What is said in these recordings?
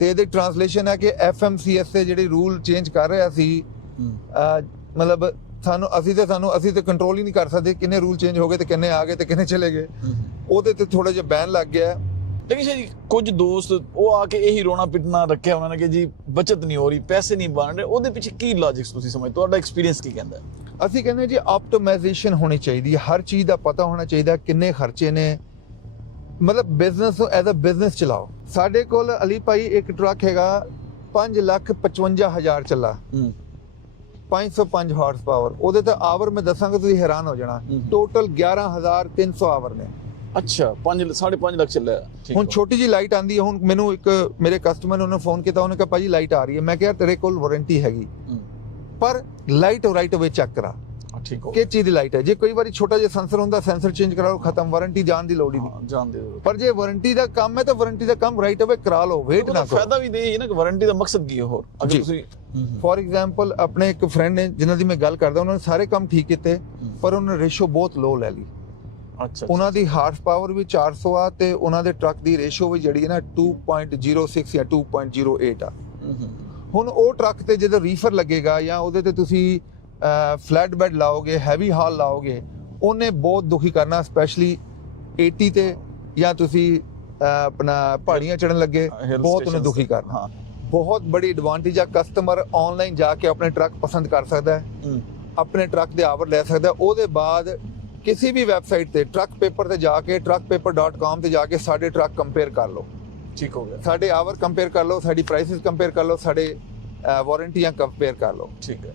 ਤੇ ਇਹਦੀ ਟ੍ਰਾਂਸਲੇਸ਼ਨ ਹੈ ਕਿ FMCS ਦੇ ਜਿਹੜੇ ਰੂਲ ਚੇਂਜ ਕਰ ਰਿਹਾ ਸੀ ਮਤਲਬ ਅਸੀਂ ਤੇ ਕੰਟਰੋਲ ਹੀ ਨਹੀਂ ਕਰ ਸਕਦੇ ਕਿੰਨੇ ਰੂਲ ਚੇਂਜ ਹੋ ਗਏ ਤੇ ਕਿੰਨੇ ਆ ਗਏ ਤੇ ਕਿੰਨੇ ਚਲੇ ਗਏ। ਉਹਦੇ ਤੇ ਥੋੜਾ ਜਿਹਾ ਬੈਨ ਲੱਗ ਗਿਆ। ਲੇਕਿਨ ਜੀ ਕੁਝ ਦੋਸਤ ਉਹ ਆ ਕੇ ਇਹੀ ਰੋਣਾ ਪਿੱਟਣਾ ਰੱਖਿਆ ਉਹਨਾਂ ਨੇ ਕਿ ਜੀ ਬੱਚਤ ਨਹੀਂ ਹੋ ਰਹੀ, ਪੈਸੇ ਨਹੀਂ ਬਣ ਰਹੇ। ਉਹਦੇ ਪਿੱਛੇ ਕੀ ਲੌਜਿਕਸ ਤੁਸੀਂ ਸਮਝ, ਤੁਹਾਡਾ ਐਕਸਪੀਰੀਅੰਸ ਕੀ ਕਹਿੰਦਾ? ਅਸੀਂ ਕਹਿੰਦੇ ਜੀ ਆਪਟੀਮਾਈਜੇਸ਼ਨ ਹੋਣੀ ਚਾਹੀਦੀ ਹੈ, ਹਰ ਚੀਜ਼ ਦਾ ਪਤਾ ਹੋਣਾ ਚਾਹੀਦਾ ਕਿੰਨੇ ਖਰਚੇ ਨੇ, ਮਤਲਬ ਬਿਜ਼ਨਸ ਨੂੰ ਐਜ਼ ਅ ਬਿਜ਼ਨਸ ਚਲਾਓ। ਸਾਡੇ ਕੋਲ ਅਲੀ ਭਾਈ ਇੱਕ ਟਰੱਕ ਹੈਗਾ 5,55,000 ਚੱਲਾ, 505 ਹਾਰਸ ਪਾਵਰ, ਉਹਦੇ ਤੇ ਆਵਰ ਮੈਂ ਦੱਸਾਂਗਾ ਤੁਸੀਂ ਹੈਰਾਨ ਹੋ ਜਾਣਾ, ਟੋਟਲ 11,300 ਆਵਰ ਨੇ। ਅੱਛਾ 5.5 ਲੱਖ ਚੱਲਿਆ। ਹੁਣ ਛੋਟੀ ਜੀ ਲਾਈਟ ਆਂਦੀ ਹੈ। ਹੁਣ ਮੈਨੂੰ ਇੱਕ ਮੇਰੇ ਕਸਟਮਰ ਨੇ ਉਹਨੇ ਫੋਨ ਕੀਤਾ, ਉਹਨੇ ਕਿਹਾ ਭਾਜੀ ਲਾਈਟ ਆ ਰਹੀ ਹੈ। ਮੈਂ ਕਿਹਾ ਤੇਰੇ ਕੋਲ ਵਾਰੰਟੀ ਹੈਗੀ ਪਰ ਲਾਈਟ ਰਾਈਟ ਅਵੇ ਚੈੱਕ ਕਰਾ ਕਿ ਚੀਜ਼ ਦੀ ਲਾਈਟ ਹੈ। ਜੇ ਕਈ ਵਾਰੀ ਛੋਟਾ ਜਿਹਾ ਸੈਂਸਰ ਹੁੰਦਾ, ਸੈਂਸਰ ਚੇਂਜ ਕਰਾ ਲਓ, ਖਤਮ, ਵਾਰੰਟੀ ਜਾਣ ਦੀ ਲੋੜ ਹੀ ਨਹੀਂ। ਪਰ ਜੇ ਵਾਰੰਟੀ ਦਾ ਕੰਮ ਹੈ ਤਾਂ ਵਾਰੰਟੀ ਦਾ ਕੰਮ ਰਾਈਟ ਅਵੇ ਕਰਾ ਲਓ, ਵੇਟ ਨਾ ਕਰੋ। ਫਾਇਦਾ ਵੀ ਦੇ ਨਾ ਕਿ ਵਾਰੰਟੀ ਦਾ ਮਕਸਦ ਕੀ ਹੈ ਹੋਰ। ਅਗਰ ਤੁਸੀਂ ਫੋਰ ਐਗਜ਼ਾਮਪਲ ਆਪਣੇ ਇੱਕ ਫਰੈਂਡ ਨੇ ਜਿਨ੍ਹਾਂ ਦੀ ਮੈਂ ਗੱਲ ਕਰਦਾ, ਉਹਨਾਂ ਨੇ ਸਾਰੇ ਕੰਮ ਠੀਕ ਕੀਤੇ ਪਰ ਉਹਨਾਂ ਨੇ ਰੇਸ਼ੋ ਬਹੁਤ ਲੋ ਲੈ ਲਈ। ਅੱਛਾ, ਉਹਨਾਂ ਦੀ ਹਾਰਸ ਪਾਵਰ ਵੀ 400 ਆ ਤੇ ਉਹਨਾਂ ਦੇ ਟਰੱਕ ਦੀ ਰੇਸ਼ੋ ਵੀ ਜਿਹੜੀ ਹੈ ਨਾ 2.06 ਜਾਂ 2.08 ਆ। ਹੁਣ ਉਹ ਟਰੱਕ ਤੇ ਜਦੋਂ ਰੀਫਰ ਲੱਗੇਗਾ ਜਾਂ ਉਹਦੇ ਤੇ ਤੁਸੀਂ ਫਲੈਟ ਬੈਡ ਲਾਓਗੇ, ਹੈਵੀ ਹਾਲ ਲਾਓਗੇ, ਉਹਨੇ ਬਹੁਤ ਦੁਖੀ ਕਰਨਾ, ਸਪੈਸ਼ਲੀ 80 ਤੇ ਜਾਂ ਤੁਸੀਂ ਆਪਣਾ ਪਹਾੜੀਆਂ ਚੜਨ ਲੱਗੇ ਬਹੁਤ ਉਹਨੇ ਦੁਖੀ ਕਰਨਾ। ਬਹੁਤ ਬੜੀ ਐਡਵਾਂਟੇਜ ਆ, ਕਸਟਮਰ ਆਨਲਾਈਨ ਜਾ ਕੇ ਆਪਣੇ ਟਰੱਕ ਪਸੰਦ ਕਰ ਸਕਦਾ ਹੈ, ਆਪਣੇ ਟਰੱਕ ਦੇ ਆਵਰ ਲੈ ਸਕਦਾ। ਉਹਦੇ ਬਾਅਦ ਕਿਸੇ ਵੀ ਵੈਬਸਾਈਟ ਤੇ ਟਰੱਕ ਪੇਪਰ ਤੇ ਜਾ ਕੇ truckpaper.com ਤੇ ਜਾ ਕੇ ਸਾਡੇ ਟਰੱਕ ਕੰਪੇਅਰ ਕਰ ਲਓ। ਠੀਕ ਹੋ ਗਿਆ। ਸਾਡੇ ਆਵਰ ਕੰਪੇਅਰ ਕਰ ਲਓ, ਸਾਡੀ ਪ੍ਰਾਈਸਿਸ ਕੰਪੇਅਰ ਕਰ ਲਓ, ਸਾਡੇ ਵਾਰੰਟੀਆਂ ਕੰਪੇਅਰ ਕਰ ਲਓ। ਠੀਕ ਹੈ।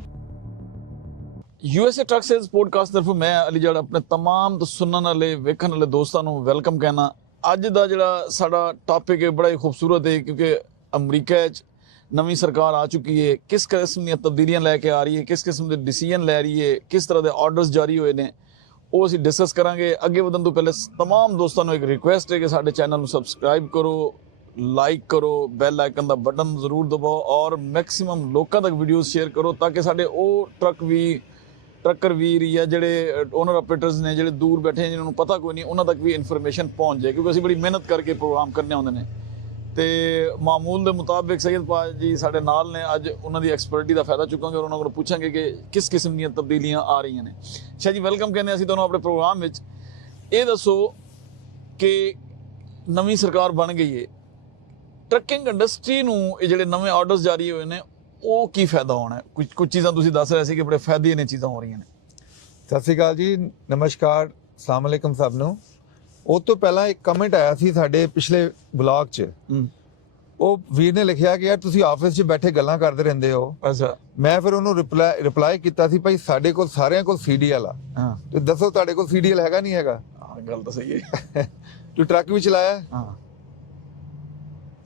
USA ਟਰੱਕ ਸੇਲਸ ਪੋਡਕਾਸਟ ਤਰਫੋਂ ਮੈਂ ਅਲੀ ਜੜ ਆਪਣੇ तमाम ਸੁਣਨ ਵਾਲੇ ਵੇਖਣ ਵਾਲੇ ਦੋਸਤਾਂ ਨੂੰ ਵੈਲਕਮ ਕਹਿਣਾ। ਅੱਜ ਦਾ ਜਿਹੜਾ ਸਾਡਾ ਟੌਪਿਕ ਹੈ ਬੜਾ ਹੀ ਖੂਬਸੂਰਤ ਹੈ ਕਿਉਂਕਿ ਅਮਰੀਕਾ 'ਚ ਨਵੀਂ ਸਰਕਾਰ ਆ ਚੁੱਕੀ ਹੈ, ਕਿਸ ਕਿਸਮ ਦੀਆਂ ਤਬਦੀਲੀਆਂ ਲੈ ਕੇ ਆ ਰਹੀ ਹੈ, ਕਿਸ ਕਿਸਮ ਦੇ ਡਿਸੀਜਨ ਲੈ ਰਹੀ ਹੈ, ਕਿਸ ਤਰ੍ਹਾਂ ਦੇ ਆਰਡਰਸ ਜਾਰੀ ਹੋਏ ਨੇ, ਉਹ ਅਸੀਂ ਡਿਸਕਸ ਕਰਾਂਗੇ। ਅੱਗੇ ਵਧਣ ਤੋਂ ਪਹਿਲੇ तमाम ਦੋਸਤਾਂ ਨੂੰ ਇੱਕ ਰਿਕੁਐਸਟ ਹੈ ਕਿ ਸਾਡੇ ਚੈਨਲ ਨੂੰ ਸਬਸਕ੍ਰਾਈਬ ਕਰੋ, ਲਾਈਕ ਕਰੋ, ਬੈਲ ਆਈਕਨ ਦਾ ਬਟਨ ਜ਼ਰੂਰ ਦਬਾਓ ਔਰ ਮੈਕਸਿਮਮ ਲੋਕਾਂ ਤੱਕ ਵੀਡੀਓਜ਼ ਸ਼ੇਅਰ ਕਰੋ ਤਾਂ ਕਿ ਸਾਡੇ ਉਹ ਟਰੱਕਰ ਵੀਰ ਜਾਂ ਜਿਹੜੇ ਓਨਰ ਆਪਰੇਟਰਸ ਨੇ ਜਿਹੜੇ ਦੂਰ ਬੈਠੇ ਜਿਹਨਾਂ ਨੂੰ ਪਤਾ ਕੋਈ ਨਹੀਂ, ਉਹਨਾਂ ਤੱਕ ਵੀ ਇਨਫੋਰਮੇਸ਼ਨ ਪਹੁੰਚ ਜਾਏ ਕਿਉਂਕਿ ਅਸੀਂ ਬੜੀ ਮਿਹਨਤ ਕਰਕੇ ਪ੍ਰੋਗਰਾਮ ਕਰਨੇ ਹੁੰਦੇ ਨੇ। ਤੇ ਮਾਮੂਲ ਦੇ ਮੁਤਾਬਿਕ ਸੈਯਦ ਪਾਜ ਜੀ ਸਾਡੇ ਨਾਲ ਨੇ, ਅੱਜ ਉਹਨਾਂ ਦੀ ਐਕਸਪਰਟੀ ਦਾ ਫਾਇਦਾ ਚੁੱਕਾਂਗੇ ਔਰ ਉਹਨਾਂ ਕੋਲੋਂ ਪੁੱਛਾਂਗੇ ਕਿ ਕਿਸ ਕਿਸਮ ਦੀਆਂ ਤਬਦੀਲੀਆਂ ਆ ਰਹੀਆਂ ਨੇ। ਸ਼ਾਹ ਜੀ ਵੈਲਕਮ ਕਹਿੰਦੇ ਅਸੀਂ ਤੁਹਾਨੂੰ ਆਪਣੇ ਪ੍ਰੋਗਰਾਮ ਵਿੱਚ। ਇਹ ਦੱਸੋ ਕਿ ਨਵੀਂ ਸਰਕਾਰ ਬਣ ਗਈ ਹੈ, ਟਰੱਕਿੰਗ ਇੰਡਸਟਰੀ ਨੂੰ ਇਹ ਜਿਹੜੇ ਨਵੇਂ ਆਰਡਰਸ ਜਾਰੀ ਹੋਏ ਨੇ ਉਹ ਕੀ ਫਾਇਦਾ ਹੋਣਾ ਹੈ? ਕੁਝ ਚੀਜ਼ਾਂ ਤੁਸੀਂ ਦੱਸ ਰਹੇ ਸੀ ਕਿ ਬੜੇ ਫਾਇਦੇ ਨੇ ਚੀਜ਼ਾਂ ਹੋ ਰਹੀਆਂ ਨੇ। ਸਤਿ ਸ਼੍ਰੀ ਅਕਾਲ ਜੀ, ਨਮਸਕਾਰ, ਅਸਲਾਮ ਅਲੈਕਮ ਸਭ ਨੂੰ। ਉਹ ਤੋਂ ਪਹਿਲਾਂ ਇੱਕ ਕਮੈਂਟ ਆਇਆ ਸੀ ਸਾਡੇ ਪਿਛਲੇ ਬਲੌਗ 'ਚ, ਉਹ ਵੀਰ ਨੇ ਲਿਖਿਆ ਕਿ ਯਾਰ ਤੁਸੀਂ ਆਫਿਸ 'ਚ ਬੈਠੇ ਗੱਲਾਂ ਕਰਦੇ ਰਹਿੰਦੇ ਹੋ। ਅੱਛਾ। ਮੈਂ ਫਿਰ ਉਹਨੂੰ ਰਿਪਲਾਈ ਕੀਤਾ ਸੀ ਭਾਈ ਸਾਡੇ ਕੋਲ ਸਾਰਿਆਂ ਕੋਲ CDL ਆ, ਤੇ ਦੱਸੋ ਤੁਹਾਡੇ ਕੋਲ CDL ਹੈਗਾ ਨਹੀਂ ਹੈਗਾ? ਗੱਲ ਤਾਂ ਸਹੀ ਹੈ। ਤੂੰ ਟਰੱਕ ਵੀ ਚਲਾਇਆ?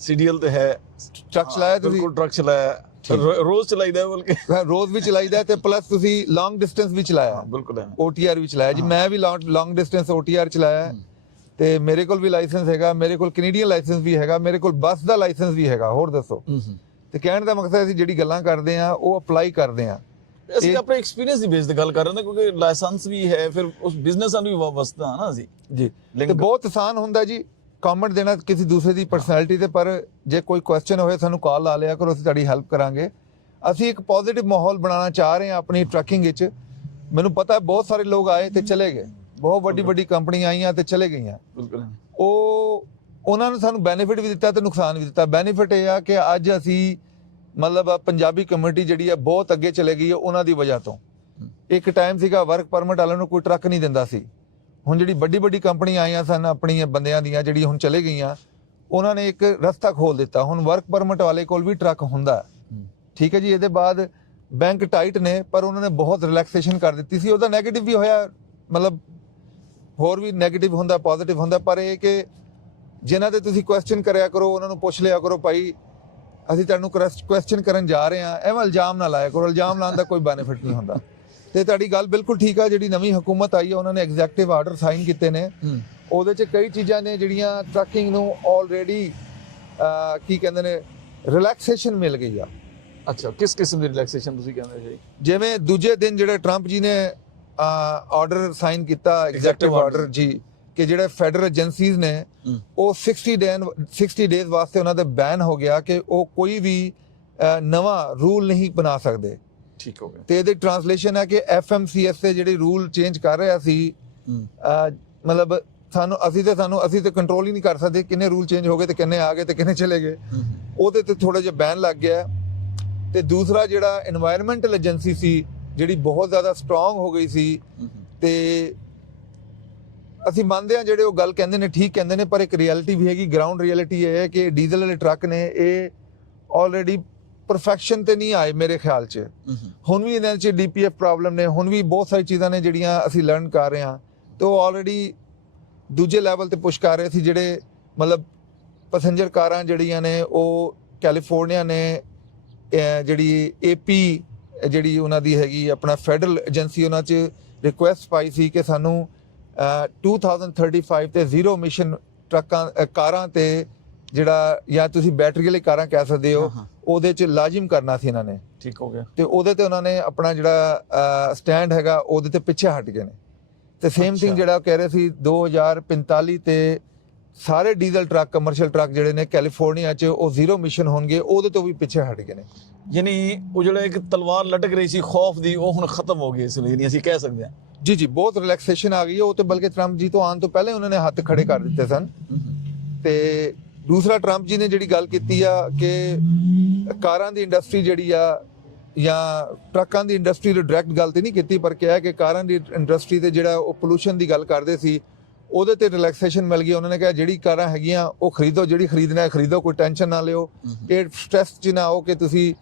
CDL ਤੇ ਹੈ। ਟਰੱਕ ਚਲਾਇਆ ਤੁਸੀਂ? ਬਿਲਕੁਲ ਟਰੱਕ ਚਲਾਇਆ, ਰੋਜ਼ ਚਲਾਈਦਾ ਬਲਕਿ ਰੋਜ਼ ਵੀ ਚਲਾਈਦਾ ਤੇ ਪਲੱਸ ਤੁਸੀਂ ਲੌਂਗ ਡਿਸਟੈਂਸ ਵੀ ਚਲਾਇਆ? ਬਿਲਕੁਲ। OTR ਵੀ ਚਲਾਇਆ ਜੀ, ਮੈਂ ਵੀ ਲੌਂਗ ਡਿਸਟੈਂਸ OTR ਚਲਾਇਆ ਤੇ ਮੇਰੇ ਕੋਲ ਵੀ ਲਾਇਸੈਂਸ ਹੈਗਾ, ਮੇਰੇ ਕੋਲ ਕੈਨੇਡੀਅਨ ਲਾਇਸੈਂਸ ਵੀ ਹੈਗਾ, ਮੇਰੇ ਕੋਲ ਬੱਸ ਦਾ ਲਾਇਸੈਂਸ ਵੀ ਹੈਗਾ। ਹੋਰ ਦੱਸੋ। ਤੇ ਕਹਿਣ ਦਾ ਮਕਸਦ ਅਸੀਂ ਜਿਹੜੀ ਗੱਲਾਂ ਕਰਦੇ ਆ ਉਹ ਅਪਲਾਈ ਕਰਦੇ ਆ। ਅਸੀਂ ਆਪਣੇ ਐਕਸਪੀਰੀਅੰਸ ਦੀ ਬੇਸ ਤੇ ਗੱਲ ਕਰ ਰਹੇ ਹਾਂ ਕਿਉਂਕਿ ਲਾਇਸੈਂਸ ਵੀ ਹੈ, ਫਿਰ ਉਸ ਬਿਜ਼ਨਸ ਨਾਲ ਵੀ ਵਾਬਸਤਾ ਨਾ ਅਸੀਂ ਜੀ। ਤੇ ਬਹੁਤ ਆਸਾਨ ਹੁੰਦਾ ਜੀ ਕਮੈਂਟ ਦੇਣਾ ਕਿਸੇ ਦੂਸਰੇ ਦੀ ਪਰਸਨੈਲਿਟੀ ਤੇ, ਪਰ ਜੇ ਕੋਈ ਕੁਐਸਚਨ ਹੋਵੇ ਸਾਨੂੰ ਕਾਲ ਲਾ ਲਿਆ ਕਰੋ, ਅਸੀਂ ਤੁਹਾਡੀ ਹੈਲਪ ਕਰਾਂਗੇ। ਅਸੀਂ ਇੱਕ ਪੋਜ਼ਿਟਿਵ ਮਾਹੌਲ ਬਣਾਉਣਾ ਚਾਹ ਰਹੇ ਹਾਂ ਆਪਣੀ ਟਰੱਕਿੰਗ ਵਿੱਚ। ਮੈਨੂੰ ਪਤਾ ਬਹੁਤ ਸਾਰੇ ਲੋਕ ਆਏ ਤੇ ਚਲੇ ਗਏ, ਬਹੁਤ ਵੱਡੀ ਕੰਪਨੀਆਂ ਆਈਆਂ ਤੇ ਚਲੇ ਗਈਆਂ। ਉਹਨਾਂ ਨੇ ਸਾਨੂੰ ਬੈਨੀਫਿਟ ਵੀ ਦਿੱਤਾ ਤੇ ਨੁਕਸਾਨ ਵੀ ਦਿੱਤਾ। ਬੈਨੀਫਿਟ ਇਹ ਆ ਕਿ ਅੱਜ ਅਸੀਂ ਮਤਲਬ ਪੰਜਾਬੀ ਕਮਿਊਨਿਟੀ ਜਿਹੜੀ ਹੈ ਬਹੁਤ ਅੱਗੇ ਚਲੇ ਗਈ ਹੈ ਉਹਨਾਂ ਦੀ ਵਜ੍ਹਾ ਤੋਂ। ਇੱਕ ਟਾਈਮ ਸੀਗਾ ਵਰਕ ਪਰਮਿਟ ਵਾਲਿਆਂ ਨੂੰ ਕੋਈ ਟਰੱਕ ਨਹੀਂ ਦਿੰਦਾ ਸੀ। ਹੁਣ ਜਿਹੜੀ ਵੱਡੀ ਕੰਪਨੀਆਂ ਆਈਆਂ ਸਨ ਆਪਣੀਆਂ ਬੰਦਿਆਂ ਦੀਆਂ ਜਿਹੜੀ ਹੁਣ ਚਲੇ ਗਈਆਂ, ਉਹਨਾਂ ਨੇ ਇੱਕ ਰਸਤਾ ਖੋਲ ਦਿੱਤਾ। ਹੁਣ ਵਰਕ ਪਰਮਿਟ ਵਾਲੇ ਕੋਲ ਵੀ ਟਰੱਕ ਹੁੰਦਾ, ਠੀਕ ਹੈ ਜੀ। ਇਹਦੇ ਬਾਅਦ ਬੈਂਕ ਟਾਈਟ ਨੇ ਪਰ ਉਹਨਾਂ ਨੇ ਬਹੁਤ ਰਿਲੈਕਸੇਸ਼ਨ ਕਰ ਦਿੱਤੀ ਸੀ। ਉਹਦਾ ਨੈਗੇਟਿਵ ਵੀ ਹੋਇਆ, ਮਤਲਬ ਹੋਰ ਵੀ ਨੈਗੇਟਿਵ ਹੁੰਦਾ, ਪੋਜ਼ਿਟਿਵ ਹੁੰਦਾ। ਪਰ ਇਹ ਕਿ ਜਿਨ੍ਹਾਂ ਤੇ ਤੁਸੀਂ ਕੁਐਸਚਨ ਕਰਿਆ ਕਰੋ, ਉਹਨਾਂ ਨੂੰ ਪੁੱਛ ਲਿਆ ਕਰੋ ਭਾਈ ਅਸੀਂ ਤੁਹਾਨੂੰ ਕੁਐਸਚਨ ਕਰਨ ਜਾ ਰਹੇ ਹਾਂ, ਐਵੇਂ ਇਲਜ਼ਾਮ ਨਾ ਲਾਇਆ ਕਰੋ। ਇਲਜ਼ਾਮ ਲਾਉਣ ਦਾ ਕੋਈ ਬੈਨੀਫਿਟ ਨਹੀਂ ਹੁੰਦਾ। ਤੇ ਤੁਹਾਡੀ ਗੱਲ ਬਿਲਕੁਲ ਠੀਕ ਆ, ਜਿਹੜੀ ਨਵੀਂ ਹਕੂਮਤ ਆਈ ਹੈ ਉਹਨਾਂ ਨੇ ਐਗਜ਼ੈਕਟਿਵ ਆਰਡਰ ਸਾਈਨ ਕੀਤੇ ਨੇ। ਉਹਦੇ 'ਚ ਕਈ ਚੀਜ਼ਾਂ ਨੇ ਜਿਹੜੀਆਂ ਟਰੱਕਿੰਗ ਨੂੰ ਆਲਰੇਡੀ ਕੀ ਕਹਿੰਦੇ ਨੇ ਰਿਲੈਕਸੇਸ਼ਨ ਮਿਲ ਗਈ ਆ। ਅੱਛਾ, ਕਿਸ ਕਿਸਮ ਦੀ ਰਿਲੈਕਸੇਸ਼ਨ ਤੁਸੀਂ ਕਹਿੰਦੇ ਜੀ? ਜਿਵੇਂ ਦੂਜੇ ਦਿਨ ਜਿਹੜੇ ਟਰੰਪ ਜੀ ਨੇ ਆਰਡਰ ਸਾਈਨ ਕੀਤਾ, ਐਗਜ਼ੈਕਟਿਵ ਆਰਡਰ ਜੀ, ਕਿ ਜਿਹੜੇ ਫੈਡਰਲ ਏਜੰਸੀਜ਼ ਨੇ ਉਹ 60 ਡੇਜ਼ ਵਾਸਤੇ ਉਹਨਾਂ ਦਾ ਬੈਨ ਹੋ ਗਿਆ ਕਿ ਉਹ ਕੋਈ ਵੀ ਨਵਾਂ ਰੂਲ ਨਹੀਂ ਬਣਾ ਸਕਦੇ। ਠੀਕ ਹੋ ਗਿਆ। ਤੇ ਇਹਦੀ ਟ੍ਰਾਂਸਲੇਸ਼ਨ ਹੈ ਕਿ FMCS ਦੇ ਜਿਹੜੇ ਰੂਲ ਚੇਂਜ ਕਰ ਰਿਹਾ ਸੀ, ਮਤਲਬ ਅਸੀਂ ਤੇ ਕੰਟਰੋਲ ਹੀ ਨਹੀਂ ਕਰ ਸਕਦੇ ਕਿੰਨੇ ਰੂਲ ਚੇਂਜ ਹੋ ਗਏ ਤੇ ਕਿੰਨੇ ਆ ਗਏ ਤੇ ਕਿੰਨੇ ਚਲੇ ਗਏ। ਉਹਦੇ ਤੇ ਥੋੜਾ ਜਿਹਾ ਬੈਨ ਲੱਗ ਗਿਆ। ਤੇ ਦੂਸਰਾ ਜਿਹੜਾ এনवायरमेंटल ਏਜੰਸੀ ਸੀ ਜਿਹੜੀ ਬਹੁਤ ਜ਼ਿਆਦਾ ਸਟਰੋਂਗ ਹੋ ਗਈ ਸੀ, ਤੇ ਅਸੀਂ ਮੰਨਦੇ ਹਾਂ ਜਿਹੜੇ ਉਹ ਗੱਲ ਕਹਿੰਦੇ ਨੇ ਠੀਕ ਕਹਿੰਦੇ ਨੇ, ਪਰ ਇੱਕ ਰਿਐਲਿਟੀ ਵੀ ਹੈਗੀ। ਗਰਾਊਂਡ ਰਿਐਲਿਟੀ ਇਹ ਹੈ ਕਿ ਡੀਜ਼ਲ ਵਾਲੇ ਟਰੱਕ ਨੇ ਇਹ ਆਲਰੇਡੀ ਪਰਫੈਕਸ਼ਨ ਤੇ ਨਹੀਂ ਆਏ ਮੇਰੇ ਖਿਆਲ 'ਚ। ਹੁਣ ਵੀ ਇਹਨਾਂ 'ਚ DPF ਪ੍ਰੋਬਲਮ ਨੇ, ਹੁਣ ਵੀ ਬਹੁਤ ਸਾਰੀ ਚੀਜ਼ਾਂ ਨੇ ਜਿਹੜੀਆਂ ਅਸੀਂ ਲਰਨ ਕਰ ਰਹੇ ਹਾਂ, ਤੇ ਉਹ ਆਲਰੇਡੀ ਦੂਜੇ ਲੈਵਲ ਤੇ ਪੁਸ਼ ਕਰ ਰਹੇ ਸੀ। ਜਿਹੜੇ ਮਤਲਬ ਪੈਸੇਂਜਰ ਕਾਰਾਂ ਜਿਹੜੀਆਂ ਨੇ ਉਹ ਕੈਲੀਫੋਰਨੀਆ ਨੇ ਜਿਹੜੀ AP ਜਿਹੜੀ ਉਹਨਾਂ ਦੀ ਹੈਗੀ ਆਪਣਾ ਫੈਡਰਲ ਏਜੰਸੀ, ਉਹਨਾਂ 'ਚ ਰਿਕੁਐਸਟ ਪਾਈ ਸੀ ਕਿ ਸਾਨੂੰ 2035 ਤੇ ਜ਼ੀਰੋ ਐਮਿਸ਼ਨ ਕਾਰਾਂ ਤੇ ਜਿਹੜਾ ਜਾਂ ਤੁਸੀਂ ਬੈਟਰੀ ਵਾਲੀ ਕਾਰਾਂ ਕਹਿ ਸਕਦੇ ਹੋ, ਉਹਦੇ 'ਚ ਲਾਜ਼ਮ ਕਰਨਾ ਸੀ ਇਹਨਾਂ ਨੇ। ਠੀਕ ਹੋ ਗਿਆ। ਤੇ ਉਹਦੇ ਤੇ ਉਹਨਾਂ ਨੇ ਆਪਣਾ ਜਿਹੜਾ ਸਟੈਂਡ ਹੈਗਾ ਉਹਦੇ ਤੇ ਪਿੱਛੇ ਹਟ ਗਏ ਨੇ। ਤੇ ਸੇਮ ਥਿੰਗ ਜਿਹੜਾ ਕਹਿ ਰਹੇ ਸੀ 2045 ਤੇ ਸਾਰੇ ਡੀਜ਼ਲ ਟਰੱਕ ਕਮਰਸ਼ੀਅਲ ਟਰੱਕ ਜਿਹੜੇ ਨੇ ਕੈਲੀਫੋਰਨੀਆ 'ਚ ਉਹ ਜ਼ੀਰੋ ਐਮਿਸ਼ਨ ਹੋਣਗੇ, ਉਹਦੇ ਤੋਂ ਵੀ ਪਿੱਛੇ ਹਟ ਗਏ ਨੇ। ਯਾਨੀ ਉਹ ਜਿਹੜਾ ਇੱਕ ਤਲਵਾਰ ਲਟਕ ਰਹੀ ਸੀ ਖੌਫ ਦੀ, ਉਹ ਹੁਣ ਖਤਮ ਹੋ ਗਈ, ਇਸ ਲਈ ਅਸੀਂ ਕਹਿ ਸਕਦੇ ਹਾਂ। ਜੀ ਬਹੁਤ ਰਿਲੈਕਸੇਸ਼ਨ ਆ ਗਈ ਹੈ। ਉਹ ਤੇ ਬਲਕਿ ਟਰੰਪ ਜੀ ਤੋਂ ਆਉਣ ਤੋਂ ਪਹਿਲੇ ਉਹਨਾਂ ਨੇ ਹੱਥ ਖੜੇ ਕਰ ਦਿੱਤੇ ਸਨ। ਤੇ ਦੂਸਰਾ ਟਰੰਪ ਜੀ ਨੇ ਜਿਹੜੀ ਗੱਲ ਕੀਤੀ ਆ ਕਿ ਕਾਰਾਂ ਦੀ ਇੰਡਸਟਰੀ ਜਿਹੜੀ ਆ ਜਾਂ ਟਰੱਕਾਂ ਦੀ ਇੰਡਸਟਰੀ ਦੀ ਡਾਇਰੈਕਟ ਗੱਲ ਤੇ ਨਹੀਂ ਕੀਤੀ, ਪਰ ਕਿਹਾ ਕਿ ਕਾਰਾਂ ਦੀ ਇੰਡਸਟਰੀ ਤੇ ਜਿਹੜਾ ਉਹ ਪੋਲੂਸ਼ਨ ਦੀ ਗੱਲ ਕਰਦੇ ਸੀ, ਉਹਦੇ ਤੇ ਰਿਲੈਕਸੇਸ਼ਨ ਮਿਲ ਗਈ। ਉਹਨਾਂ ਨੇ ਕਿਹਾ ਜਿਹੜੀ ਕਾਰਾਂ ਹੈਗੀਆਂ ਉਹ ਖਰੀਦੋ, ਜਿਹੜੀ ਖਰੀਦਣਾ ਹੈ ਖਰੀਦੋ, ਕੋਈ ਟੈਨਸ਼ਨ ਨਾ ਲਿਓ, ਇਹ ਸਟ੍ਰੈਸ 'ਚ ਨਾ ਆਓ ਕਿ ਤੁਸੀਂ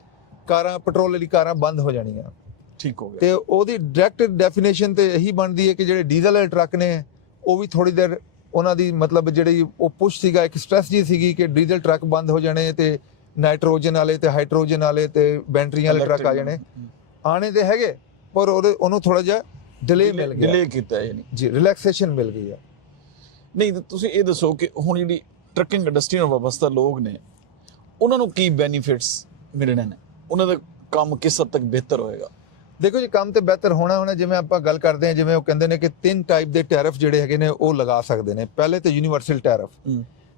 ਕਾਰਾਂ ਪੈਟਰੋਲ ਵਾਲੀ ਕਾਰਾਂ ਬੰਦ ਹੋ ਜਾਣੀਆਂ। ਠੀਕ ਹੋ ਗਿਆ। ਤੇ ਉਹਦੀ ਡਾਇਰੈਕਟ ਡੈਫੀਨੇਸ਼ਨ ਤੇ ਇਹੀ ਬਣਦੀ ਹੈ ਕਿ ਜਿਹੜੇ ਡੀਜ਼ਲ ਵਾਲੇ ਟਰੱਕ ਨੇ ਉਹ ਵੀ ਥੋੜੀ ਦੇਰ ਉਹਨਾਂ ਦੀ ਮਤਲਬ ਜਿਹੜੀ ਉਹ ਪੁਸ਼ ਸੀਗਾ, ਇੱਕ ਸਟ੍ਰੈਸ ਜੀ ਸੀਗੀ ਕਿ ਡੀਜ਼ਲ ਟਰੱਕ ਬੰਦ ਹੋ ਜਾਣੇ ਤੇ ਨਾਈਟ੍ਰੋਜਨ ਵਾਲੇ ਤੇ ਹਾਈਡਰੋਜਨ ਵਾਲੇ ਤੇ ਬੈਟਰੀਆਂ ਵਾਲੇ ਟਰੱਕ ਆ ਜਾਣੇ। ਆਣੇ ਤੇ ਹੈਗੇ, ਪਰ ਉਹਨੂੰ ਥੋੜਾ ਜਿਹਾ ਡਿਲੇ ਮਿਲ ਗਿਆ, ਡਿਲੇ ਕੀਤਾ ਯਾਨੀ ਜੀ, ਰਿਲੈਕਸੇਸ਼ਨ ਮਿਲ ਗਈ ਆ। ਨਹੀਂ ਤੁਸੀਂ ਇਹ ਦੱਸੋ ਕਿ ਹੁਣ ਜਿਹੜੀ ਟਰੱਕਿੰਗ ਇੰਡਸਟਰੀ ਨਾਲ ਵਾਬਸਤਾ ਲੋਕ ਨੇ ਉਹਨਾਂ ਨੂੰ ਕੀ ਬੈਨੀਫਿਟਸ ਮਿਲਣੇ ਨੇ, ਉਹਨਾਂ ਦਾ ਕੰਮ ਕਿਸ ਹੱਦ ਤੱਕ ਬਿਹਤਰ ਹੋਏਗਾ? ਦੇਖੋ ਜੀ, ਕੰਮ ਤੇ ਬਿਹਤਰ ਹੋਣਾ ਜਿਵੇਂ ਆਪਾਂ ਗੱਲ ਕਰਦੇ ਹਾਂ, ਜਿਵੇਂ ਉਹ ਕਹਿੰਦੇ ਨੇ ਕਿ 3 ਟਾਈਪ ਦੇ ਟੈਰਿਫ ਜਿਹੜੇ ਹੈਗੇ ਨੇ ਉਹ ਲਗਾ ਸਕਦੇ ਨੇ। ਪਹਿਲੇ ਤੇ ਯੂਨੀਵਰਸਲ ਟੈਰਿਫ,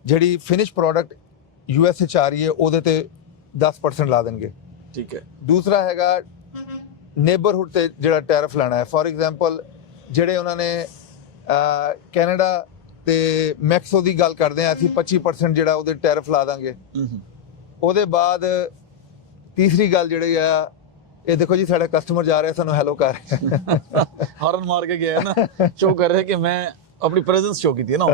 ਜਿਹੜੀ ਫਿਨਿਸ਼ ਪ੍ਰੋਡਕਟ USA 'ਚ ਆ ਰਹੀ ਹੈ ਉਹਦੇ ਤੇ 10% ਲਾ ਦੇਣਗੇ। ਠੀਕ ਹੈ। ਦੂਸਰਾ ਹੈਗਾ ਨੇਬਰਹੁੱਡ ਤੇ ਜਿਹੜਾ ਟੈਰਿਫ ਲਾਣਾ ਹੈ। ਫੋਰ ਐਗਜ਼ਾਮਪਲ ਜਿਹੜੇ ਉਹਨਾਂ ਨੇ ਕੈਨੇਡਾ ਤੇ ਮੈਕਸੋ ਦੀ ਗੱਲ ਕਰਦੇ ਹਾਂ ਅਸੀਂ, 25% ਜਿਹੜਾ ਉਹਦੇ ਟੈਰਿਫ ਲਾ ਦਾਂਗੇ। ਉਹਦੇ ਬਾਅਦ ਤੀਸਰੀ ਗੱਲ ਜਿਹੜੀ ਆ, ਇਹ ਦੇਖੋ ਜੀ ਸਾਡਾ ਕਸਟਮਰ ਜਾ ਰਿਹਾ, ਸਾਨੂੰ ਹੈਲੋ ਕਰ ਰਿਹਾ, ਹਾਰਨ ਮਾਰ ਕੇ ਗਿਆ ਨਾ, ਸ਼ੋ ਕਰ ਰਿਹਾ ਕਿ ਮੈਂ ਆਪਣੀ ਪ੍ਰੈਜ਼ੈਂਸ ਸ਼ੋ ਕੀਤੀ ਹੈ ਨਾ।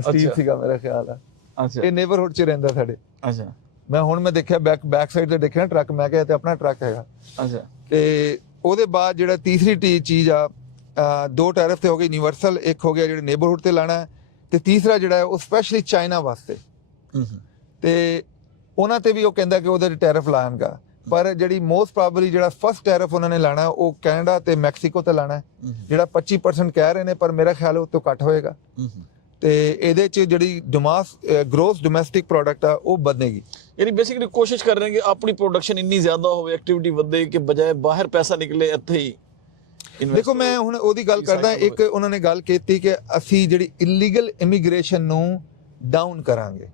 ਸਟੀਵ ਸੀਗਾ ਮੇਰਾ ਖਿਆਲ ਆ। ਅੱਛਾ, ਇਹ ਨੇਬਰਹੁੱਡ 'ਚ ਰਹਿੰਦਾ ਸਾਡੇ। ਅੱਛਾ, ਮੈਂ ਦੇਖਿਆ ਬੈਕ ਸਾਈਡ ਤੇ ਦੇਖਿਆ ਟਰੱਕ, ਮੈਂ ਕਿਹਾ ਤੇ ਆਪਣਾ ਟਰੱਕ ਹੈਗਾ। ਅੱਛਾ, ਤੇ ਉਹਦੇ ਬਾਅਦ ਜਿਹੜਾ ਤੀਸਰੀ ਚੀਜ਼ ਆ, 2 ਟੈਰਿਫ ਤੇ ਹੋ ਗਏ ਯੂਨੀਵਰਸਲ, ਇੱਕ ਹੋ ਗਿਆ ਜਿਹੜੇ ਨੇਬਰਹੁੱਡ ਤੇ ਲਾਣਾ, ਤੇ ਤੀਸਰਾ ਜਿਹੜਾ ਹੈ ਉਹ ਸਪੈਸ਼ਲੀ ਚਾਈਨਾ ਵਾਸਤੇ। ਤੇ ਉਹਨਾਂ ਤੇ ਵੀ ਉਹ ਕਹਿੰਦਾ ਕਿ ਉਹਦੇ ਟੈਰਿਫ ਲਾਣਗਾ, ਪਰ ਜਿਹੜੀ ਮੋਸਟ ਪ੍ਰੋਬਬਲੀ ਜਿਹੜਾ ਫਸਟ ਟੈਰਿਫ ਉਹਨਾਂ ਨੇ ਲਾਣਾ ਉਹ ਕੈਨੇਡਾ ਤੇ ਮੈਕਸੀਕੋ ਤੇ ਲਾਣਾ, ਜਿਹੜਾ 25% ਕਹਿ ਰਹੇ ਨੇ, ਪਰ ਮੇਰਾ ਖਿਆਲ ਉਹ ਤੋਂ ਘੱਟ ਹੋਏਗਾ। ਤੇ ਇਹਦੇ 'ਚ ਜਿਹੜੀ ਗ੍ਰੋਸ ਡੋਮੈਸਟਿਕ ਪ੍ਰੋਡਕਟ ਆ ਉਹ ਵਧੇਗੀ। ਯਾਨੀ ਬੇਸਿਕਲੀ ਕੋਸ਼ਿਸ਼ ਕਰ ਰਹੇ ਕਿ ਆਪਣੀ ਪ੍ਰੋਡਕਸ਼ਨ ਇੰਨੀ ਜ਼ਿਆਦਾ ਹੋਵੇ, ਐਕਟੀਵਿਟੀ ਵਧੇ, ਕਿ ਬਜਾਏ ਬਾਹਰ ਪੈਸਾ ਨਿਕਲੇ ਇੱਥੇ ਹੀ। ਦੇਖੋ ਮੈਂ ਹੁਣ ਉਹਦੀ ਗੱਲ ਕਰਦਾ, ਇੱਕ ਉਹਨਾਂ ਨੇ ਗੱਲ ਕੀਤੀ ਕਿ ਅਸੀਂ ਜਿਹੜੀ ਇਲੀਗਲ ਇਮੀਗ੍ਰੇਸ਼ਨ ਨੂੰ ਡਾਊਨ ਕਰਾਂਗੇ,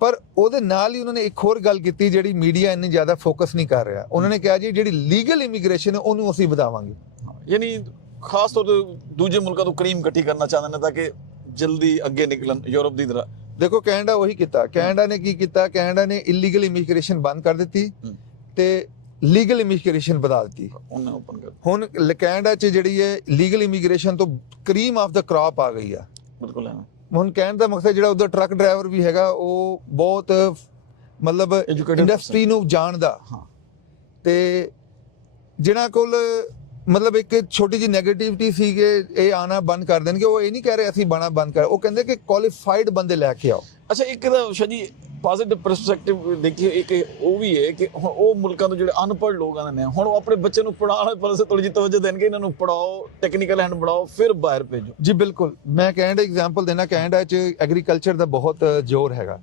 ਪਰ ਉਹਦੇ ਨਾਲ ਹੀ ਉਹਨਾਂ ਨੇ ਇੱਕ ਹੋਰ ਗੱਲ ਕੀਤੀ ਜਿਹੜੀ ਮੀਡੀਆ ਇੰਨੀ ਜ਼ਿਆਦਾ ਫੋਕਸ ਨਹੀਂ ਕਰ ਰਿਹਾ। ਉਹਨਾਂ ਨੇ ਕਿਹਾ ਜੀ ਜਿਹੜੀ ਲੀਗਲ ਇਮੀਗ੍ਰੇਸ਼ਨ ਹੈ ਉਹਨੂੰ ਅਸੀਂ ਵਧਾਵਾਂਗੇ। ਯਾਨੀ ਖਾਸ ਤੌਰ ਤੇ ਦੂਜੇ ਮੁਲਕਾਂ ਤੋਂ ਕਰੀਮ ਇਕੱਠੀ ਕਰਨਾ ਚਾਹੁੰਦੇ ਨੇ ਤਾਂ ਕਿ ਜਲਦੀ ਅੱਗੇ ਨਿਕਲਣ ਯੂਰਪ ਦੀ ਤਰ੍ਹਾਂ। ਦੇਖੋ ਕੈਨੇਡਾ ਉਹੀ ਕੀਤਾ। ਕੈਨੇਡਾ ਨੇ ਕੀ ਕੀਤਾ, ਕੈਨੇਡਾ ਨੇ ਇਲੀਗਲ ਇਮੀਗ੍ਰੇਸ਼ਨ ਬੰਦ ਕਰ ਦਿੱਤੀ ਤੇ ਲੀਗਲ ਇਮੀਗ੍ਰੇਸ਼ਨ ਵਧਾ ਦਿੱਤੀ। ਹੁਣ ਕੈਨੇਡਾ 'ਚ ਜਿਹੜੀ ਹੈ ਲੀਗਲ ਇਮੀਗ੍ਰੇਸ਼ਨ ਤੋਂ ਕਰੀਮ ਆਫ ਦਾ ਕ੍ਰੌਪ ਆ ਗਈ ਆ। ਬਿਲਕੁਲ। ਹੁਣ ਕਹਿਣ ਦਾ ਮਕਸਦ ਜਿਹੜਾ ਉਧਰ ਟਰੱਕ ਡਰਾਈਵਰ ਵੀ ਹੈਗਾ ਉਹ ਬਹੁਤ ਮਤਲਬ ਇੰਡਸਟਰੀ ਨੂੰ ਜਾਣਦਾ, ਤੇ ਜਿਹਨਾਂ ਕੋਲ ਮਤਲਬ ਇੱਕ ਛੋਟੀ ਜਿਹੀ ਨੈਗੇਟਿਵਿਟੀ ਸੀ ਕਿ ਇਹ ਆਣਾ ਬੰਦ ਕਰ ਦੇਣਗੇ, ਉਹ ਇਹ ਨਹੀਂ ਕਹਿ ਰਹੇ ਅਸੀਂ ਬਾਣਾ ਬੰਦ ਕਰ, ਉਹ ਕਹਿੰਦੇ ਕਿ ਕੁਆਲੀਫਾਈਡ ਬੰਦੇ ਲੈ ਕੇ ਆਓ। ਅੱਛਾ, ਇੱਕ ਦਾ ਸ਼ਾਜੀ ਪੋਜ਼ਿਟਿਵ ਪਰਸਪੈਕਟਿਵ ਦੇਖੀਏ, ਇੱਕ ਉਹ ਵੀ ਹੈ ਕਿ ਹੁਣ ਉਹ ਮੁਲਕਾਂ ਤੋਂ ਜਿਹੜੇ ਅਨਪੜ੍ਹ ਲੋਕ ਆਉਂਦੇ ਨੇ, ਹੁਣ ਉਹ ਆਪਣੇ ਬੱਚੇ ਨੂੰ ਪੜ੍ਹਾਉਣ ਪਾਸੇ ਥੋੜੀ ਜਿਹੀ ਤਵੱਜੋ ਦੇਣਗੇ, ਇਹਨਾਂ ਨੂੰ ਪੜਾਓ, ਟੈਕਨੀਕਲ ਹੈਂਡ ਬਣਾਓ, ਫਿਰ ਬਾਹਰ ਭੇਜੋ। ਜੀ ਬਿਲਕੁਲ, ਮੈਂ ਕੈਨੇਡਾ ਐਗਜ਼ਾਮਪਲ ਦੇਣਾ, ਕੈਨੇਡਾ 'ਚ ਐਗਰੀਕਲਚਰ ਦਾ ਬਹੁਤ ਜ਼ੋਰ ਹੈਗਾ।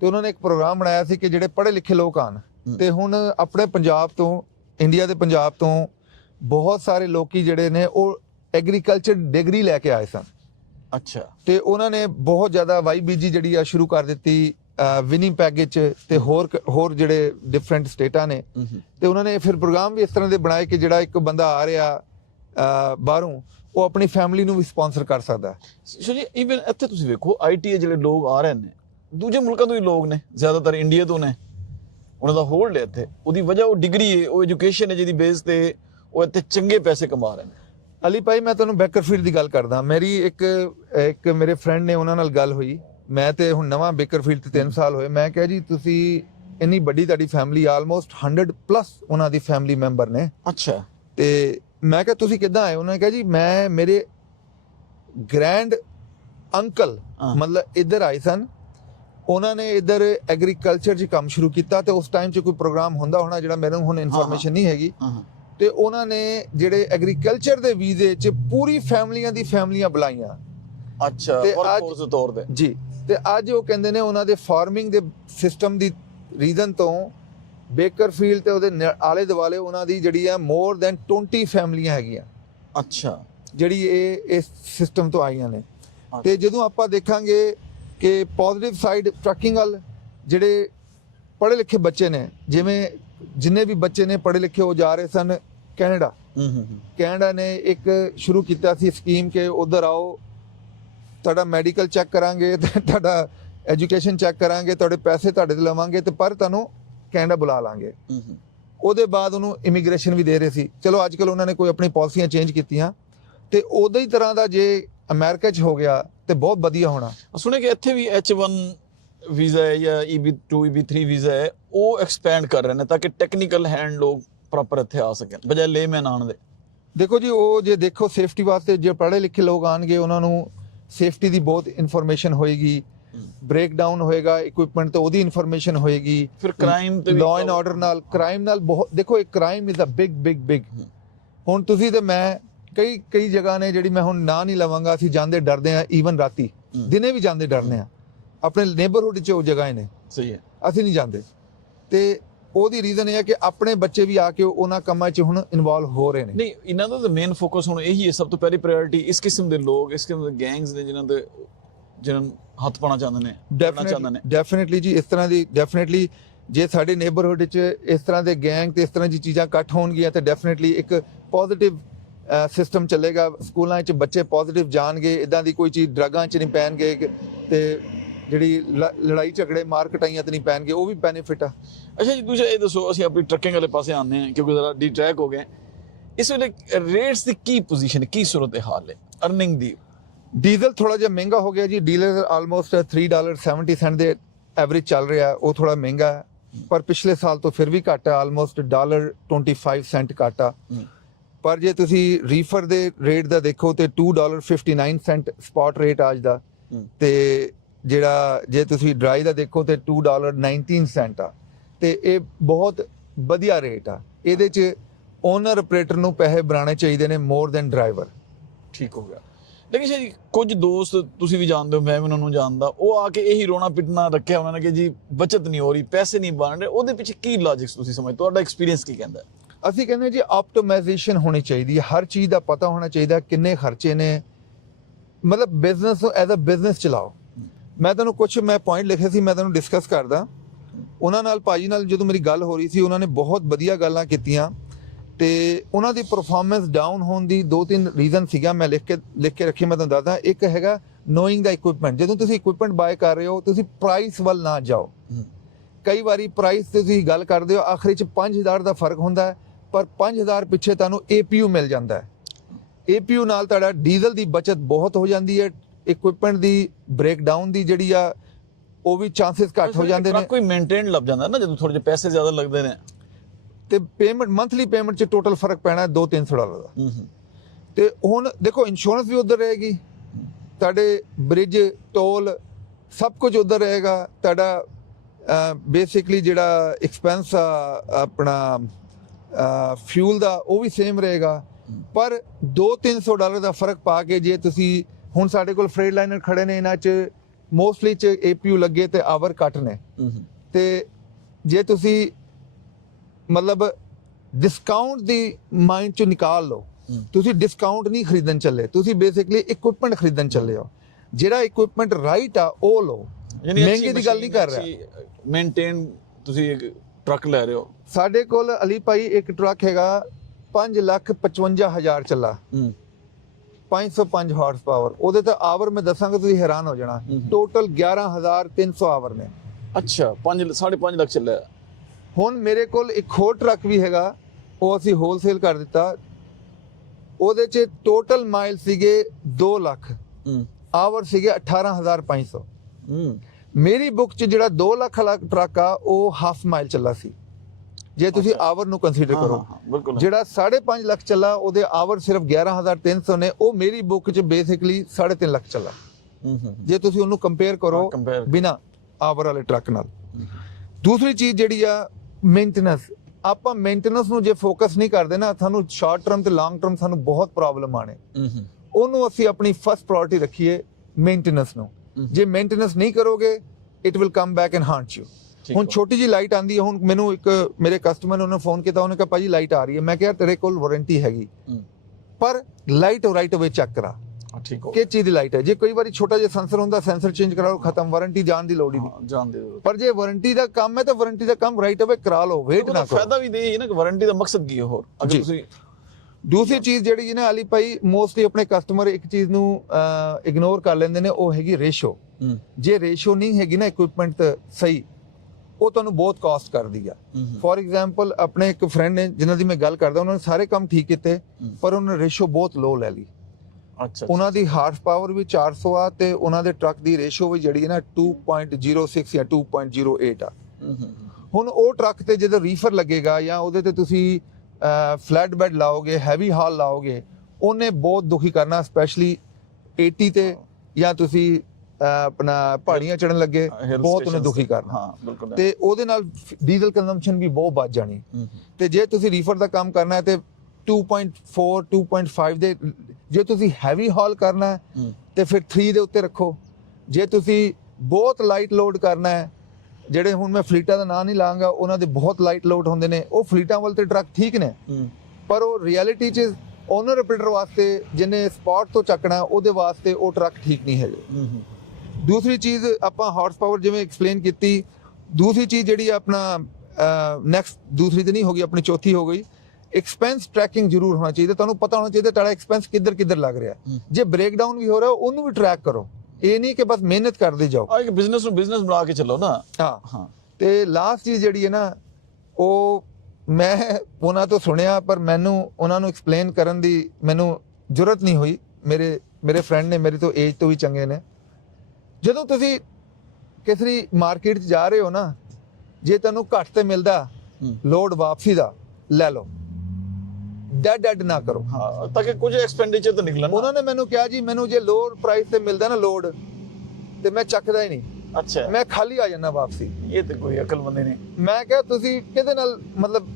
ਤੇ ਉਹਨਾਂ ਨੇ ਇੱਕ ਪ੍ਰੋਗਰਾਮ ਬਣਾਇਆ ਸੀ ਕਿ ਜਿਹੜੇ ਪੜ੍ਹੇ ਲਿਖੇ ਲੋਕ ਆਣ, ਤੇ ਹੁਣ ਆਪਣੇ ਪੰਜਾਬ ਤੋਂ, ਇੰਡੀਆ ਦੇ ਪੰਜਾਬ ਤੋਂ ਬਹੁਤ ਸਾਰੇ ਲੋਕੀ ਜਿਹੜੇ ਨੇ ਉਹ ਐਗਰੀਕਲਚਰ ਡਿਗਰੀ ਲੈ ਕੇ ਆਏ ਸਨ, ਅੱਛਾ ਤੇ ਉਹਨਾਂ ਨੇ ਬਹੁਤ ਜ਼ਿਆਦਾ YBG ਜਿਹੜੀ ਆ ਸ਼ੁਰੂ ਕਰ ਦਿੱਤੀ ਵਿਨੀਪੈਗ ਵਿੱਚ ਤੇ ਹੋਰ ਜਿਹੜੇ ਡਿਫਰੈਂਟ ਸਟੇਟਾਂ ਨੇ ਤੇ ਉਹਨਾਂ ਨੇ ਫਿਰ ਪ੍ਰੋਗਰਾਮ ਵੀ ਇਸ ਤਰ੍ਹਾਂ ਦੇ ਬਣਾਏ ਕਿ ਜਿਹੜਾ ਇੱਕ ਬੰਦਾ ਆ ਰਿਹਾ ਬਾਹਰੋਂ ਉਹ ਆਪਣੀ ਫੈਮਿਲੀ ਨੂੰ ਵੀ ਸਪਾਂਸਰ ਕਰ ਸਕਦਾ। ਸੋ ਜੀ ਇਵਨ ਇੱਥੇ ਤੁਸੀਂ ਵੇਖੋ ITA ਜਿਹੜੇ ਲੋਕ ਆ ਰਹੇ ਨੇ ਦੂਜੇ ਮੁਲਕਾਂ ਤੋਂ ਹੀ ਲੋਕ ਨੇ, ਜ਼ਿਆਦਾਤਰ ਇੰਡੀਆ ਤੋਂ ਨੇ, ਉਹਨਾਂ ਦਾ ਹੋਲਡ ਹੈ ਇੱਥੇ, ਉਹਦੀ ਵਜ੍ਹਾ ਉਹ ਡਿਗਰੀ ਹੈ, ਉਹ ਐਜੂਕੇਸ਼ਨ ਹੈ ਜਿਹਦੀ ਬੇਸ ਤੇ ਉਹ ਇੱਥੇ ਚੰਗੇ ਪੈਸੇ ਕਮਾ ਰਹੇ ਨੇ। ਅਲੀ ਭਾਈ ਮੈਂ ਤੁਹਾਨੂੰ ਬੇਕਰਫੀਲਡ ਦੀ ਗੱਲ ਕਰਦਾ। ਮੇਰੀ ਇੱਕ ਮੇਰੇ ਫਰੈਂਡ ਨੇ ਉਹਨਾਂ ਨਾਲ ਗੱਲ ਹੋਈ, ਮੈਂ ਤੇ ਹੁਣ ਨਵਾਂ ਬੇਕਰਫੀਲਡ ਤੇ 3 ਸਾਲ ਹੋਏ। ਮੈਂ ਕਿਹਾ ਜੀ ਤੁਸੀਂ ਇੰਨੀ ਵੱਡੀ ਤੁਹਾਡੀ ਫੈਮਿਲੀ ਆਲਮੋਸਟ 100+ ਉਹਨਾਂ ਦੀ ਫੈਮਿਲੀ ਮੈਂਬਰ ਨੇ। ਅੱਛਾ। ਤੇ ਮੈਂ ਕਿਹਾ ਤੁਸੀਂ ਕਿੱਦਾਂ ਆਏ? ਉਹਨਾਂ ਨੇ ਕਿਹਾ ਜੀ ਮੇਰੇ ਗ੍ਰੈਂਡ ਅੰਕਲ ਮਤਲਬ ਇੱਧਰ ਆਏ ਸਨ, ਉਹਨਾਂ ਨੇ ਇੱਧਰ ਐਗਰੀਕਲਚਰ 'ਚ ਕੰਮ ਸ਼ੁਰੂ ਕੀਤਾ ਤੇ ਉਸ ਟਾਈਮ 'ਚ ਕੋਈ ਪ੍ਰੋਗਰਾਮ ਹੁੰਦਾ ਹੋਣਾ ਜਿਹੜਾ ਮੈਨੂੰ ਹੁਣ ਇਨਫੋਰਮੇਸ਼ਨ ਨਹੀਂ ਹੈਗੀ ਤੇ ਉਹਨਾਂ ਨੇ ਜਿਹੜੇ ਐਗਰੀਕਲਚਰ ਦੇ ਵੀਜ਼ੇ 'ਚ ਪੂਰੀ ਫੈਮਲੀਆਂ ਬੁਲਾਈਆਂ। ਅੱਛਾ, ਵਰਕਫੋਰਸ ਦੇ ਤੌਰ ਤੇ ਜੀ। ਤੇ ਅੱਜ ਉਹ ਕਹਿੰਦੇ ਨੇ ਉਹਨਾਂ ਦੇ ਫਾਰਮਿੰਗ ਦੇ ਸਿਸਟਮ ਦੀ ਰੀਜ਼ਨ ਤੋਂ ਬੇਕਰਫੀਲਡ ਤੇ ਉਹਦੇ ਆਲੇ ਦੁਆਲੇ ਉਹਨਾਂ ਦੀ ਜਿਹੜੀ ਆ ਮੋਰ ਦੈਨ 20 ਫੈਮਲੀਆਂ ਹੈਗੀਆਂ। ਅੱਛਾ। ਜਿਹੜੀ ਇਸ ਸਿਸਟਮ ਤੋਂ ਆਈਆਂ ਨੇ। ਤੇ ਜਦੋਂ ਆਪਾਂ ਦੇਖਾਂਗੇ ਕਿ ਪੋਜ਼ਿਟਿਵ ਸਾਈਡ ਟਰੱਕਿੰਗ ਵੱਲ ਜਿਹੜੇ ਪੜ੍ਹੇ ਲਿਖੇ ਬੱਚੇ ਨੇ, ਜਿੰਨੇ ਵੀ ਬੱਚੇ ਨੇ ਪੜ੍ਹੇ ਲਿਖੇ ਉਹ ਜਾ ਰਹੇ ਸਨ ਕੈਨੇਡਾ ਨੇ ਇੱਕ ਸ਼ੁਰੂ ਕੀਤਾ ਸੀ ਸਕੀਮ ਕਿ ਉਧਰ ਆਓ, ਤੁਹਾਡਾ ਮੈਡੀਕਲ ਚੈੱਕ ਕਰਾਂਗੇ ਤੇ ਤੁਹਾਡਾ ਐਜੂਕੇਸ਼ਨ ਚੈੱਕ ਕਰਾਂਗੇ, ਤੁਹਾਡੇ ਪੈਸੇ ਤੁਹਾਡੇ ਤੋਂ ਲਵਾਂਗੇ ਤੇ ਪਰ ਤੁਹਾਨੂੰ ਕੈਨੇਡਾ ਬੁਲਾ ਲਾਂਗੇ। ਉਹਦੇ ਬਾਅਦ ਉਹਨੂੰ ਇਮੀਗ੍ਰੇਸ਼ਨ ਵੀ ਦੇ ਰਹੇ ਸੀ। ਚਲੋ ਅੱਜ ਕੱਲ੍ਹ ਉਹਨਾਂ ਨੇ ਕੋਈ ਆਪਣੀ ਪਾਲਿਸੀਆਂ ਚੇਂਜ ਕੀਤੀਆਂ ਤੇ ਉਦੋਂ ਹੀ ਤਰ੍ਹਾਂ ਦਾ ਜੇ ਅਮਰੀਕਾ 'ਚ ਹੋ ਗਿਆ ਤੇ ਬਹੁਤ ਵਧੀਆ ਹੋਣਾ। ਸੁਣਿਆ ਕਿ ਇੱਥੇ ਵੀ H1 ਵੀਜ਼ਾ ਹੈ ਜਾਂ EB2 EB3 ਵੀਜ਼ਾ ਹੈ, ਉਹ ਐਕਸਪੈਂਡ ਕਰ ਰਹੇ ਨੇ ਤਾਂ ਕਿ ਟੈਕਨੀਕਲ ਹੈਂਡ ਲੋਕ ਪ੍ਰੋਪਰ ਇੱਥੇ ਆ ਸਕਣ ਬਜਾਏ ਲੇਮੈਨ ਆਉਣ ਦੇ। ਦੇਖੋ ਜੀ ਉਹ ਜੇ ਦੇਖੋ ਸੇਫਟੀ ਵਾਸਤੇ ਜੇ ਪੜ੍ਹੇ ਲਿਖੇ ਲੋਕ ਆਣਗੇ ਉਹਨਾਂ ਨੂੰ ਸੇਫਟੀ ਦੀ ਬਹੁਤ ਇਨਫੋਰਮੇਸ਼ਨ ਹੋਏਗੀ, ਬ੍ਰੇਕ ਡਾਊਨ ਹੋਏਗਾ ਇਕਵਿਪਮੈਂਟ ਤੇ ਉਹਦੀ ਇਨਫੋਰਮੇਸ਼ਨ ਹੋਏਗੀ। ਫਿਰ ਕ੍ਰਾਈਮ ਤੇ ਲਾਅ ਐਂਡ ਆਰਡਰ ਨਾਲ ਕ੍ਰਾਈਮ ਨਾਲ ਬਹੁਤ ਦੇਖੋ ਇੱਕ ਕ੍ਰਾਈਮ ਇਜ਼ ਅ ਬਿਗ ਹੁਣ ਤੁਸੀਂ ਤੇ ਮੈਂ ਕਈ ਜਗ੍ਹਾ ਨੇ ਜਿਹੜੀ ਮੈਂ ਹੁਣ ਨਾਂ ਨਹੀਂ ਲਵਾਂਗਾ, ਅਸੀਂ ਜਾਂਦੇ ਡਰਦੇ ਆ, ਈਵਨ ਰਾਤੀ ਦਿਨੇ ਵੀ ਜਾਂਦੇ ਡਰਦੇ ਆ। ਆਪਣੇ ਨੇਬਰਹੁੱਡ 'ਚ ਉਹ ਜਗ੍ਹਾ ਨੇ, ਸਹੀ ਹੈ, ਅਸੀਂ ਨਹੀਂ ਜਾਂਦੇ। ਤੇ ਉਹਦੀ ਰੀਜ਼ਨ ਇਹ ਹੈ ਕਿ ਆਪਣੇ ਬੱਚੇ ਵੀ ਆ ਕੇ ਉਹਨਾਂ ਕੰਮਾਂ 'ਚ ਹੁਣ ਇਨਵੋਲਵ ਹੋ ਰਹੇ ਨੇ। ਨਹੀਂ, ਇਹਨਾਂ ਦਾ ਤਾਂ ਮੇਨ ਫੋਕਸ ਹੁਣ ਇਹੀ ਹੈ, ਸਭ ਤੋਂ ਪਹਿਲੀ ਪ੍ਰਾਇੋਰਟੀ ਇਸ ਕਿਸਮ ਦੇ ਲੋਕ, ਇਸ ਕਿਸਮ ਦੇ ਗੈਂਗਸ ਨੇ ਜਿਹਨਾਂ ਨੂੰ ਹੱਥ ਪਾਉਣਾ ਚਾਹੁੰਦੇ ਨੇ। ਡੈਫੀਨਿਟਲੀ ਜੀ, ਇਸ ਤਰ੍ਹਾਂ ਦੀ ਡੈਫੀਨਿਟਲੀ ਜੇ ਸਾਡੇ ਨੇਬਰਹੁੱਡ 'ਚ ਇਸ ਤਰ੍ਹਾਂ ਦੇ ਗੈਂਗ ਤੇ ਇਸ ਤਰ੍ਹਾਂ ਦੀ ਚੀਜ਼ਾਂ ਇਕੱਠ ਹੋਣਗੀਆਂ ਤਾਂ ਡੈਫੀਨਿਟਲੀ ਇੱਕ ਪੋਜ਼ਿਟਿਵ ਸਿਸਟਮ ਚੱਲੇਗਾ। ਸਕੂਲਾਂ 'ਚ ਬੱਚੇ ਪੋਜ਼ਿਟਿਵ ਜਾਣਗੇ, ਇੱਦਾਂ ਦੀ ਕੋਈ ਚੀਜ਼ ਡਰੱਗਾਂ 'ਚ ਨਹੀਂ ਪੈਣਗੇ ਤੇ ਜਿਹੜੀ ਲੜਾਈ ਝਗੜੇ ਮਾਰ ਕਟਾਈਆਂ ਤੇ ਨਹੀਂ ਪੈਣਗੇ, ਉਹ ਵੀ ਬੈਨੀਫਿਟ ਆ। ਅੱਛਾ ਜੀ, ਦੂਜਾ ਇਹ ਦੱਸੋ, ਅਸੀਂ ਆਪਣੀ ਟਰੱਕਿੰਗ ਵਾਲੇ ਪਾਸੇ ਆਉਂਦੇ ਹਾਂ ਕਿਉਂਕਿ ਜ਼ਰਾ ਡੀਟਰੈਕ ਹੋ ਗਏ। ਇਸ ਵੇਲੇ ਰੇਟਸ ਦੀ ਕੀ ਪੋਜੀਸ਼ਨ, ਕੀ ਸੂਰਤ ਹਾਲ ਹੈ ਅਰਨਿੰਗ ਦੀ? ਡੀਜ਼ਲ ਥੋੜਾ ਜਿਹਾ ਮਹਿੰਗਾ ਹੋ ਗਿਆ ਜੀ। ਡੀਜ਼ਲ ਆਲਮੋਸਟ $3.70 ਦੇ ਐਵਰੇਜ ਚੱਲ ਰਿਹਾ, ਉਹ ਥੋੜਾ ਮਹਿੰਗਾ ਹੈ ਪਰ ਪਿਛਲੇ ਸਾਲ ਤੋਂ ਫਿਰ ਵੀ ਘੱਟ ਹੈ, ਆਲਮੋਸਟ $1.25 ਘੱਟ ਆ। ਪਰ ਜੇ ਤੁਸੀਂ ਰੀਫਰ ਦੇ ਰੇਟ ਦਾ ਦੇਖੋ ਤੇ $2.59 ਸਪੌਟ ਰੇਟ ਅੱਜ ਦਾ, ਤੇ ਜਿਹੜਾ ਜੇ ਤੁਸੀਂ ਡਰਾਈ ਦਾ ਦੇਖੋ ਤੇ $2.19 ਆ। ਤੇ ਇਹ ਬਹੁਤ ਵਧੀਆ ਰੇਟ ਆ। ਇਹਦੇ 'ਚ ਓਨਰ ਆਪਰੇਟਰ ਨੂੰ ਪੈਸੇ ਬਣਾਉਣੇ ਚਾਹੀਦੇ ਨੇ ਮੋਰ ਦੈਨ ਡਰਾਈਵਰ। ਠੀਕ ਹੋ ਗਿਆ। ਲੇਕਿਨ ਜੀ ਕੁਝ ਦੋਸਤ ਤੁਸੀਂ ਵੀ ਜਾਣਦੇ ਹੋ, ਮੈਂ ਵੀ ਉਹਨਾਂ ਨੂੰ ਜਾਣਦਾ, ਉਹ ਆ ਕੇ ਇਹੀ ਰੋਣਾ ਪਿੱਟਣਾ ਰੱਖਿਆ ਉਹਨਾਂ ਨੇ ਕਿ ਜੀ ਬਚਤ ਨਹੀਂ ਹੋ ਰਹੀ, ਪੈਸੇ ਨਹੀਂ ਬਣ ਰਹੇ। ਉਹਦੇ ਪਿੱਛੇ ਕੀ ਲੌਜਿਕਸ ਤੁਸੀਂ ਸਮਝਦੇ, ਤੁਹਾਡਾ ਐਕਸਪੀਰੀਅੰਸ ਕੀ ਕਹਿੰਦਾ? ਅਸੀਂ ਕਹਿੰਦੇ ਜੀ ਆਪਟੀਮਾਈਜੇਸ਼ਨ ਹੋਣੀ ਚਾਹੀਦੀ ਹੈ, ਹਰ ਚੀਜ਼ ਦਾ ਪਤਾ ਹੋਣਾ ਚਾਹੀਦਾ ਕਿੰਨੇ ਖਰਚੇ ਨੇ, ਮਤਲਬ ਬਿਜ਼ਨਸ ਨੂੰ ਐਜ਼ ਅ ਬਿਜ਼ਨਸ ਚਲਾਓ। ਮੈਂ ਤੁਹਾਨੂੰ ਕੁਝ ਪੁਆਇੰਟ ਲਿਖੇ ਸੀ, ਮੈਂ ਤੁਹਾਨੂੰ ਡਿਸਕਸ ਕਰਦਾ। ਉਹਨਾਂ ਨਾਲ ਭਾਜੀ ਨਾਲ ਜਦੋਂ ਮੇਰੀ ਗੱਲ ਹੋ ਰਹੀ ਸੀ, ਉਹਨਾਂ ਨੇ ਬਹੁਤ ਵਧੀਆ ਗੱਲਾਂ ਕੀਤੀਆਂ ਤੇ ਉਹਨਾਂ ਦੀ ਪਰਫਾਰਮੈਂਸ ਡਾਊਨ ਹੋਣ ਦੀ 2-3 ਰੀਜ਼ਨ ਸੀਗਾ, ਮੈਂ ਲਿਖ ਕੇ ਰੱਖੀ, ਮੈਂ ਤੁਹਾਨੂੰ ਦੱਸਦਾ। ਇੱਕ ਹੈਗਾ ਨੋਇੰਗ ਦਾ ਇਕਵਿਪਮੈਂਟ। ਜਦੋਂ ਤੁਸੀਂ ਇਕਵਿਪਮੈਂਟ ਬਾਏ ਕਰ ਰਹੇ ਹੋ ਤੁਸੀਂ ਪ੍ਰਾਈਸ ਵੱਲ ਨਾ ਜਾਓ। ਕਈ ਵਾਰੀ ਪ੍ਰਾਈਸ ਤੇ ਤੁਸੀਂ ਗੱਲ ਕਰਦੇ ਹੋ, ਆਖਰੀ 'ਚ 5000 ਦਾ ਫਰਕ ਹੁੰਦਾ ਹੈ, ਪਰ 5000 ਪਿੱਛੇ ਤੁਹਾਨੂੰ APU ਮਿਲ ਜਾਂਦਾ ਹੈ। APU ਨਾਲ ਤੁਹਾਡਾ ਡੀਜ਼ਲ ਦੀ ਬਚਤ ਬਹੁਤ ਹੋ ਜਾਂਦੀ ਹੈ, ਇਕਵਿਪਮੈਂਟ ਦੀ ਬ੍ਰੇਕਡਾਊਨ ਦੀ ਜਿਹੜੀ ਆ ਉਹ ਵੀ ਚਾਂਸਸ ਘੱਟ ਹੋ ਜਾਂਦੇ ਨੇ। ਕੋਈ ਮੇਨਟੇਨ ਲੱਭ ਜਾਂਦਾ ਨਾ ਜਦੋਂ ਥੋੜੇ ਜਿਹੇ ਪੈਸੇ ਜ਼ਿਆਦਾ ਲੱਗਦੇ ਨੇ ਤੇ ਪੇਮੈਂਟ ਮੰਥਲੀ ਪੇਮੈਂਟ 'ਚ ਟੋਟਲ ਫਰਕ ਪੈਣਾ $200-300 ਦਾ। ਤੇ ਹੁਣ ਦੇਖੋ ਇੰਸ਼ੋਰੈਂਸ ਵੀ ਉਧਰ ਰਹੇਗੀ, ਤੁਹਾਡੇ ਬ੍ਰਿਜ ਟੋਲ ਸਭ ਕੁਝ ਉਧਰ ਰਹੇਗਾ, ਤੁਹਾਡਾ ਬੇਸਿਕਲੀ ਜਿਹੜਾ ਐਕਸਪੈਂਸ ਆ ਆਪਣਾ ਫਿਊਲ ਦਾ ਉਹ ਵੀ ਸੇਮ ਰਹੇਗਾ। ਪਰ $200-300 ਦਾ ਫਰਕ ਪਾ ਕੇ ਜੇ ਤੁਸੀਂ ਹੁਣ ਸਾਡੇ ਕੋਲ ਫਰੇਟ ਲਾਈਨਰ ਖੜੇ ਨੇ, ਇਹਨਾਂ 'ਚ ਮੋਸਟਲੀ 'ਚ APU ਲੱਗੇ ਤੇ ਆਵਰ ਘੱਟ ਨੇ। ਤੇ ਜੇ ਤੁਸੀਂ ਮਤਲਬ ਡਿਸਕਾਊਂਟ ਦੀ ਮਾਈਂਡ 'ਚੋਂ ਨਿਕਾਲ ਲਓ, ਤੁਸੀਂ ਡਿਸਕਾਊਂਟ ਨਹੀਂ ਖਰੀਦਣ ਚੱਲੇ, ਤੁਸੀਂ ਬੇਸਿਕਲੀ ਇਕਵਿਪਮੈਂਟ ਖਰੀਦਣ ਚੱਲੇ ਹੋ। ਜਿਹੜਾ ਇਕਵਿਪਮੈਂਟ ਰਾਈਟ ਆ ਉਹ ਲਓ, ਮਹਿੰਗੇ ਦੀ ਗੱਲ ਨਹੀਂ ਕਰ ਰਿਹਾ। ਮੇਨਟੇਨ ਤੁਸੀਂ ਇੱਕ ਟਰੱਕ ਲੈ ਰਹੇ ਹੋ। ਸਾਡੇ ਕੋਲ ਅਲੀ ਭਾਈ ਇੱਕ ਟਰੱਕ ਹੈਗਾ 5,55,000 ਚੱਲਾ, 505 ਹਾਰਸ ਪਾਵਰ, ਉਹਦੇ ਤਾਂ ਆਵਰ ਮੈਂ ਦੱਸਾਂਗਾ ਤੁਸੀਂ ਹੈਰਾਨ ਹੋ ਜਾਣਾ, ਟੋਟਲ 11,300 ਆਵਰ ਨੇ। ਅੱਛਾ 5.5 ਲੱਖ ਚੱਲਿਆ। ਹੁਣ ਮੇਰੇ ਕੋਲ ਇੱਕ ਹੋਰ ਟਰੱਕ ਵੀ ਹੈਗਾ, ਉਹ ਅਸੀਂ ਹੋਲਸੇਲ ਕਰ ਦਿੱਤਾ, ਉਹਦੇ 'ਚ ਟੋਟਲ ਮਾਈਲ ਸੀਗੇ 2 ਲੱਖ, ਆਵਰ ਸੀਗੇ 18,500। ਮੇਰੀ ਬੁੱਕ 'ਚ ਜਿਹੜਾ 2 ਲੱਖ ਵਾਲਾ ਟਰੱਕ ਆ ਉਹ ਹਾਫ ਮਾਈਲ ਚੱਲਾ ਸੀ, ਜੇ ਤੁਸੀਂ ਆਵਰ ਨੂੰ ਕੰਸੀਡਰ ਕਰੋ। ਜਿਹੜਾ 5.5 ਲੱਖ ਚੱਲਾ ਉਹਦੇ ਆਵਰ ਸਿਰਫ 11,300 ਨੇ, ਉਹ ਮੇਰੀ ਬੁੱਕ 'ਚ ਬੇਸਿਕਲੀ 3.5 ਲੱਖ ਚੱਲਾ, ਜੇ ਤੁਸੀਂ ਉਹਨੂੰ ਕੰਪੇਅਰ ਕਰੋ ਬਿਨਾ ਆਵਰ ਵਾਲੇ ਟਰੱਕ ਨਾਲ। ਦੂਸਰੀ ਚੀਜ਼ ਜਿਹੜੀ ਆ ਮੇਨਟੇਨੈਂਸ, ਆਪਾਂ ਮੇਨਟੇਨੈਂਸ ਨੂੰ ਜੇ ਫੋਕਸ ਨਹੀਂ ਕਰਦੇ ਨਾ, ਸਾਨੂੰ ਸ਼ਾਰਟ ਟਰਮ ਤੇ ਲੌਂਗ ਟਰਮ ਸਾਨੂੰ ਬਹੁਤ ਪ੍ਰੋਬਲਮ ਆਣੇ। ਉਹਨੂੰ ਅਸੀਂ ਆਪਣੀ ਫਸਟ ਪ੍ਰਾਇੋਰਟੀ ਰੱਖੀਏ ਮੇਨਟੇਨੈਂਸ ਨੂੰ। ਜੇ ਮੇਨਟੇਨੈਂਸ ਨਹੀਂ ਕਰੋਗੇ it will come back and haunt you. ਹੁਣ ਛੋਟੀ ਜੀ ਲਾਈਟ ਆਂਦੀ ਹੈ, ਹੁਣ ਮੈਨੂੰ ਇੱਕ ਮੇਰੇ ਕਸਟਮਰ ਨੇ ਉਹਨੇ ਫੋਨ ਕੀਤਾ, ਉਹਨੇ ਕਿਹਾ ਭਾਜੀ ਲਾਈਟ ਆ ਰਹੀ ਹੈ। ਮੈਂ ਕਿਹਾ ਤੇਰੇ ਕੋਲ ਵਾਰੰਟੀ ਹੈਗੀ, ਪਰ ਲਾਈਟ ਰਾਈਟ ਅਵੇ ਚੈੱਕ ਕਰਾ ਕਿਸ ਚੀਜ਼ ਦੀ ਲਾਈਟ ਹੈ। ਜੇ ਕਈ ਵਾਰੀ ਛੋਟਾ ਜਿਹਾ ਸੈਂਸਰ ਹੁੰਦਾ, ਸੈਂਸਰ ਚੇਂਜ ਕਰਾਓ, ਖਤਮ, ਵਾਰੰਟੀ ਜਾਣ ਦੀ ਲੋੜ ਹੀ ਨਹੀਂ। ਪਰ ਜੇ ਵਾਰੰਟੀ ਦਾ ਕੰਮ ਹੈ ਤਾਂ ਵਾਰੰਟੀ ਦਾ ਕੰਮ ਰਾਈਟ ਅਵੇ ਕਰਾ ਲਓ, ਵੇਟ ਨਾ ਕਰੋ। ਫਾਇਦਾ ਵੀ ਦੇ ਨਾ, ਵਾਰੰਟੀ ਦਾ ਮਕਸਦ ਕੀ ਹੈ ਹੋਰ ਅਗਰ ਤੁਸੀਂ। ਦੂਸਰੀ ਚੀਜ਼ ਜਿਹੜੀ ਹੈ ਨਾ ਅਲੀ ਭਾਈ, ਮੋਸਟਲੀ ਆਪਣੇ ਕਸਟਮਰ ਇੱਕ ਚੀਜ਼ ਨੂੰ ਇਗਨੋਰ ਕਰ ਲੈਂਦੇ ਨੇ, ਉਹ ਹੈਗੀ ਰੇਸ਼ੋ। ਜੇ ਰੇਸ਼ੋ ਨਹੀਂ ਹੈਗੀ ਨਾ ਇਕਵਿਪਮੈਂਟ ਸਹੀ, ਉਹ ਤੁਹਾਨੂੰ ਬਹੁਤ ਕਾਸਟ ਕਰਦੀ ਆ। ਫੋਰ ਐਗਜ਼ਾਮਪਲ ਆਪਣੇ ਇੱਕ ਫਰੈਂਡ ਨੇ ਜਿਨ੍ਹਾਂ ਦੀ ਮੈਂ ਗੱਲ ਕਰਦਾ, ਉਹਨਾਂ ਨੇ ਸਾਰੇ ਕੰਮ ਠੀਕ ਕੀਤੇ, ਪਰ ਉਹਨਾਂ ਨੇ ਰੇਸ਼ੋ ਬਹੁਤ ਲੋ ਲੈ ਲਈ। ਉਹਨਾਂ ਦੀ ਹਾਰਸ ਪਾਵਰ ਵੀ 400 ਆ ਤੇ ਉਹਨਾਂ ਦੇ ਟਰੱਕ ਦੀ ਰੇਸ਼ੋ ਵੀ ਜਿਹੜੀ ਹੈ ਨਾ 2.06 ਜਾਂ 2.08 ਆ। ਹੁਣ ਉਹ ਟਰੱਕ ਤੇ ਜਦੋਂ ਰੀਫਰ ਲੱਗੇਗਾ ਜਾਂ ਉਹਦੇ ਤੇ ਤੁਸੀਂ ਫਲੈਟ ਬੈਡ ਲਾਓਗੇ, ਹੈਵੀ ਹਾਲ ਲਾਓਗੇ, ਉਹਨੇ ਬਹੁਤ ਦੁਖੀ ਕਰਨਾ, ਸਪੈਸ਼ਲੀ 80 ਤੇ ਜਾਂ ਤੁਸੀਂ ਆਪਣਾ ਪਹਾੜੀਆਂ ਚੜਨ ਲੱਗੇ, ਬਹੁਤ ਉਹਨੇ ਦੁਖੀ ਕਰਨਾ। ਤੇ ਉਹਦੇ ਨਾਲ ਡੀਜ਼ਲ ਕੰਜ਼ੰਪਸ਼ਨ ਵੀ ਬਹੁਤ ਵੱਧ ਜਾਣੀ। ਤੇ ਜੇ ਤੁਸੀਂ ਰੀਫਰ ਦਾ ਕੰਮ ਕਰਨਾ ਹੈ ਤੇ 2.4 2.5 ਦੇ, ਜੇ ਤੁਸੀਂ ਹੈਵੀ ਹਾਲ ਕਰਨਾ ਹੈ ਤੇ ਫਿਰ 3 ਦੇ ਉੱਤੇ ਰੱਖੋ। ਜੇ ਤੁਸੀਂ ਬਹੁਤ ਲਾਈਟ ਲੋਡ ਕਰਨਾ ਹੈ, ਜਿਹੜੇ ਹੁਣ ਮੈਂ ਫਲੀਟਾਂ ਦਾ ਨਾਂ ਨਹੀਂ ਲਾਂਗਾ, ਉਹਨਾਂ ਦੇ ਬਹੁਤ ਲਾਈਟ ਲੋਡ ਹੁੰਦੇ ਨੇ, ਉਹ ਫਲੀਟਾਂ ਵੱਲ ਤੇ ਟਰੱਕ ਠੀਕ ਨੇ, ਪਰ ਉਹ ਰਿਐਲਿਟੀ 'ਚ ਓਨਰ ਆਪਰੇਟਰ ਵਾਸਤੇ ਜਿਹਨੇ ਸਪੌਟ ਤੋਂ ਚੱਕਣਾ ਉਹਦੇ ਵਾਸਤੇ ਉਹ ਟਰੱਕ ਠੀਕ ਨਹੀਂ ਹੈਗੇ। ਦੂਸਰੀ ਚੀਜ਼ ਆਪਾਂ ਹਾਰਸ ਪਾਵਰ ਜਿਵੇਂ ਐਕਸਪਲੇਨ ਕੀਤੀ। ਦੂਸਰੀ ਚੀਜ਼ ਜਿਹੜੀ ਆਪਣਾ ਨੈਕਸਟ, ਦੂਸਰੀ ਤੇ ਨਹੀਂ ਹੋ ਗਈ, ਆਪਣੀ ਚੌਥੀ ਹੋ ਗਈ, ਐਕਸਪੈਂਸ ਟਰੈਕਿੰਗ ਜ਼ਰੂਰ ਹੋਣਾ ਚਾਹੀਦਾ। ਤੁਹਾਨੂੰ ਪਤਾ ਹੋਣਾ ਚਾਹੀਦਾ ਤੁਹਾਡਾ ਐਕਸਪੈਂਸ ਕਿੱਧਰ ਲੱਗ ਰਿਹਾ। ਜੇ ਬ੍ਰੇਕਡਾਊਨ ਵੀ ਹੋ ਰਿਹਾ ਉਹਨੂੰ ਵੀ ਟਰੈਕ ਕਰੋ, ਇਹ ਨਹੀਂ ਕਿ ਬਸ ਮਿਹਨਤ ਕਰਦੇ ਜਾਓ। ਇੱਕ ਬਿਜ਼ਨਸ ਨੂੰ ਬਿਜ਼ਨਸ ਬਣਾ ਕੇ ਚੱਲੋ ਨਾ। ਹਾਂ। ਤੇ ਲਾਸਟ ਚੀਜ਼ ਜਿਹੜੀ ਹੈ ਨਾ, ਉਹ ਮੈਂ ਉਹਨਾਂ ਤੋਂ ਸੁਣਿਆ, ਪਰ ਮੈਨੂੰ ਉਹਨਾਂ ਨੂੰ ਐਕਸਪਲੇਨ ਕਰਨ ਦੀ ਮੈਨੂੰ ਜ਼ਰੂਰਤ ਨਹੀਂ ਹੋਈ। ਮੇਰੇ ਫਰੈਂਡ ਨੇ, ਮੇਰੇ ਤੋਂ ਏਜ ਤੋਂ ਵੀ ਚੰਗੇ ਨੇ। ਜਦੋਂ ਤੁਸੀਂ ਕਿਸੇ ਮਾਰਕੀਟ 'ਚ ਜਾ ਰਹੇ ਹੋ ਨਾ, ਜੇ ਤੁਹਾਨੂੰ ਘੱਟ ਤੇ ਮਿਲਦਾ ਲੋਡ ਵਾਪਸੀ ਦਾ, ਲੈ ਲਓ, ਡੈਡ ਨਾ ਕਰੋ। ਹਾਂ, ਤਾਂ ਕਿ ਕੁਝ ਐਕਸਪੈਂਡੀਚਰ ਤਾਂ ਨਿਕਲਣ। ਉਹਨਾਂ ਨੇ ਮੈਨੂੰ ਕਿਹਾ ਜੀ ਮੈਨੂੰ ਜੇ ਲੋਅਰ ਪ੍ਰਾਈਸ ਤੇ ਮਿਲਦਾ ਨਾ ਲੋਡ, ਤੇ ਮੈਂ ਚੱਕਦਾ ਹੀ ਨਹੀਂ। ਅੱਛਾ, ਮੈਂ ਖਾਲੀ ਆ ਜਾਂਦਾ ਵਾਪਸੀ। ਇਹ ਤੇ ਕੋਈ ਅਕਲਮੰਦੀ ਨਹੀਂ। ਮੈਂ ਕਿਹਾ ਤੁਸੀਂ ਕਿਹਦੇ ਨਾਲ ਮਤਲਬ,